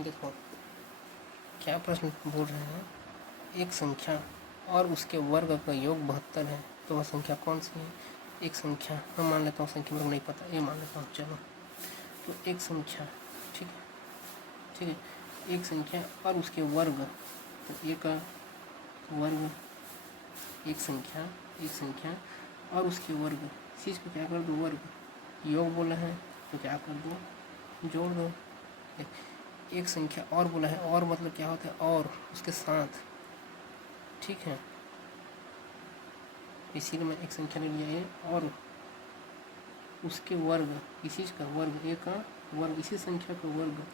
देखो क्या प्रश्न बोल रहे हैं, एक संख्या और उसके वर्ग का योग 72 है, तो वह संख्या कौन सी है। एक संख्या मैं मान लेता हूँ, संख्या मेरे को नहीं पता, ये मान लेता हूँ। चलो तो एक संख्या, ठीक है ठीक है, एक संख्या और उसके वर्ग, तो ए का वर्ग, एक संख्या और उसके वर्ग, इस चीज़ को क्या कर दो वर्ग, योग बोला है तो क्या कर दो जोड़ दो। एक संख्या और बोला है, और मतलब क्या होता है और उसके साथ। ठीक है, इसीलिए मैं एक संख्या ले लिया है और उसके वर्ग, इसी का वर्ग, ए का वर्ग, इसी संख्या का वर्ग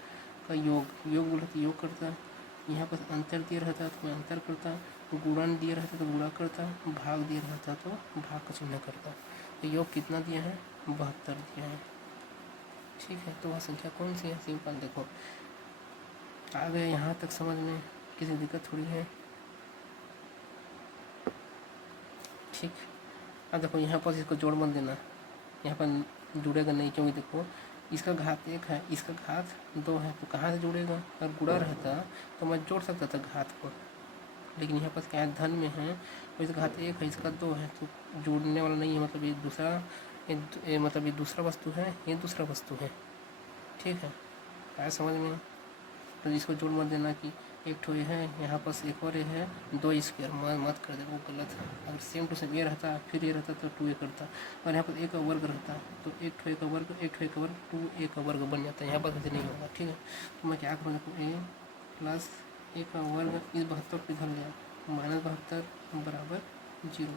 का योग बोला तो योग करता, यहाँ पर अंतर दिया रहता तो मैं अंतर करता, गुणन दिया रहता तो गुणा करता, भाग दिया रहता तो भाग का चिन्ह करता। तो योग कितना दिया है 72 दिया है। ठीक है, तो वह संख्या कौन सी है, सिंपल देखो आ गया यहाँ तक समझ में, किसी दिक्कत थोड़ी है। ठीक, अब देखो यहाँ पर इसको जोड़ मत देना, यहाँ पर जुड़ेगा नहीं, क्योंकि देखो इसका घात 1 है, इसका घात 2 है, तो कहाँ से जुड़ेगा। अगर गुणा रहता तो मैं जोड़ सकता था घात को, लेकिन यहाँ पर क्या है धन में है, तो इसका घात 1 है, इसका 2 है, तो जोड़ने वाला नहीं है, मतलब ये दूसरा मतलब ये दूसरा वस्तु है, ये दूसरा वस्तु है। ठीक है, आया समझ में। तो इसको जोड़ मत देना कि एक ठो ये है, यहाँ पास एक और ये है, 2 स्क्वायर मत कर दे, वो गलत है। अगर सेम टू सेम ये रहता फिर ये रहता तो 2a करता, और यहाँ पर ए का वर्ग रहता तो एक ठो ए का वर्ग 2a का वर्ग बन जाता है, यहाँ पर ऐसे नहीं होगा। ठीक है, तो मैं क्या करूँगा, ए प्लस ए का वर्ग, इस 72 को इधर लिया, -72 बराबर 0।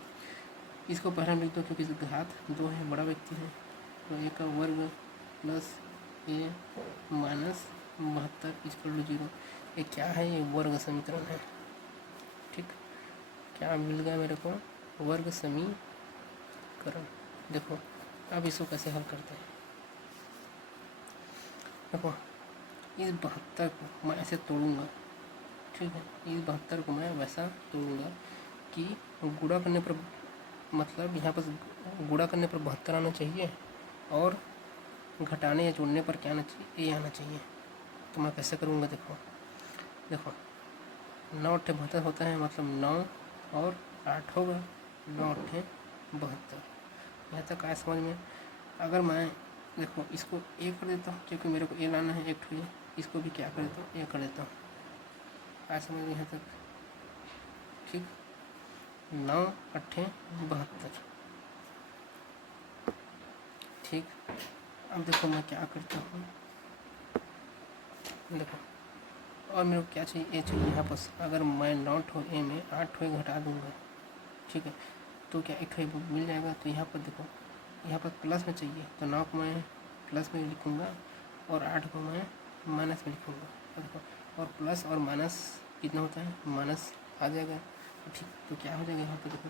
इसको पहले लिख दो क्योंकि इसका घात 2 है, बड़ा व्यक्ति है, तो ए का वर्ग प्लस ए -72 इक्वल टू 0। ये क्या है, ये वर्ग समीकरण है। ठीक, क्या मिल गया मेरे को, वर्ग समीकरण। देखो अब इसको कैसे हल करते हैं। देखो इस 72 को मैं ऐसे तोड़ूंगा, ठीक है, इस 72 को मैं वैसा तोड़ूंगा कि गुणा करने पर, मतलब यहाँ पर गुणा करने पर 72 आना चाहिए और घटाने या जोड़ने पर क्या आना चाहिए, ए आना चाहिए। तो मैं कैसे करूँगा, देखो देखो 9 अट्ठे 72 होता है, मतलब 9 और 8 होगा, 9 अट्ठे 72। यहाँ तक आया समझ में। अगर मैं देखो इसको ए कर देता हूँ, क्योंकि मेरे को ए लाना है एक ठो, इसको भी क्या कर देता हूँ, ए कर देता हूँ। आया समझ में यहाँ तक, ठीक। 9 अट्ठे 72, ठीक। अब देखो मैं क्या करता हूँ, देखो और मेरे को क्या चाहिए, ए चाहिए यहाँ पर। अगर मैं 9 ठो ए में 8 ठो घटा दूँगा, ठीक है, तो क्या एक ठो मिल जाएगा। तो यहाँ पर देखो, यहाँ पर प्लस में चाहिए, तो 9 को मैं प्लस में लिखूँगा और 8 को मैं माइनस में लिखूँगा। देखो, और प्लस और माइनस कितना होता है, माइनस आ जाएगा, ठीक। तो क्या हो जाएगा यहाँ पर, देखो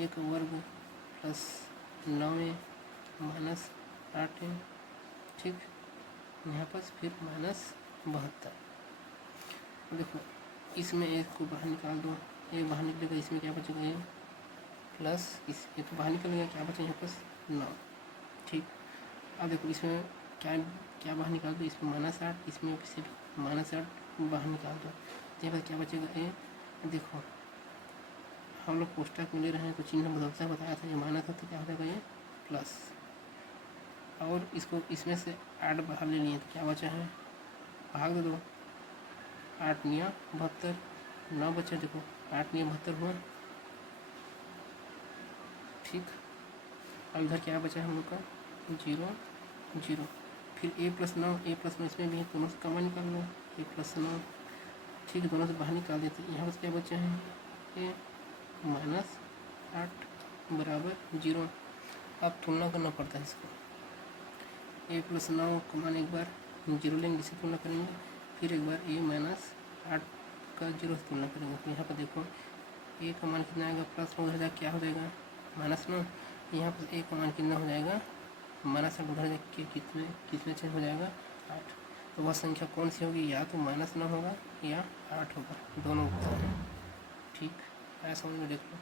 1 वर्ग प्लस 9 माइनस 8, ठीक। यहाँ पर फिर माइनस 72। देखो इसमें एक को बाहर निकाल दो, ये बाहर निकलेगा, इसमें क्या बचेगा, ये प्लस, इस ये तो बाहर निकल गया, क्या बचा यहाँ पर 9, ठीक। अब देखो इसमें क्या क्या बाहर निकाल दो, इसमें माइनस 8, इसमें से माइनस 8 बाहर निकाल दो, तो यहाँ पर क्या बचेगा, ये देखो हम लोग कोष्टक में ले रहे हैं तो चिन्ह बदलता बताया था, ये माइनस है तो क्या हो जाएगा, ये प्लस। और इसको इसमें से 8 बाहर ले लिए तो क्या बचा है, भाग दो, 8 निया 72, 9 बचा, देखो 8 निया 72 हुआ, ठीक। अब इधर क्या बचा है हम लोग का, 0 0, फिर a प्लस 9, इसमें भी है, दोनों से कमा निकाल लो, a प्लस 9, ठीक है, दोनों से बाहर निकाल देते। यहाँ पर क्या बचा है, a माइनस 8 बराबर 0। अब तुलना करना पड़ता है इसको, a प्लस 9 कमाने एक बार 0 लेंगे, इसे तुलना करेंगे, फिर एक बार a माइनस 8 का 0 से तुलना करेंगे। तो यहाँ पर देखो a का मान कितना आएगा, प्लस में उधर जाकर क्या हो जाएगा, माइनस 9। यहाँ पर a का मान कितना हो जाएगा, माइनस 8 उधर जाके कितने चेंज हो जाएगा, 8। तो वह संख्या कौन सी होगी, या तो माइनस 9 होगा या 8 होगा, दोनों होता है, ठीक। ऐसा समझ में देख लो।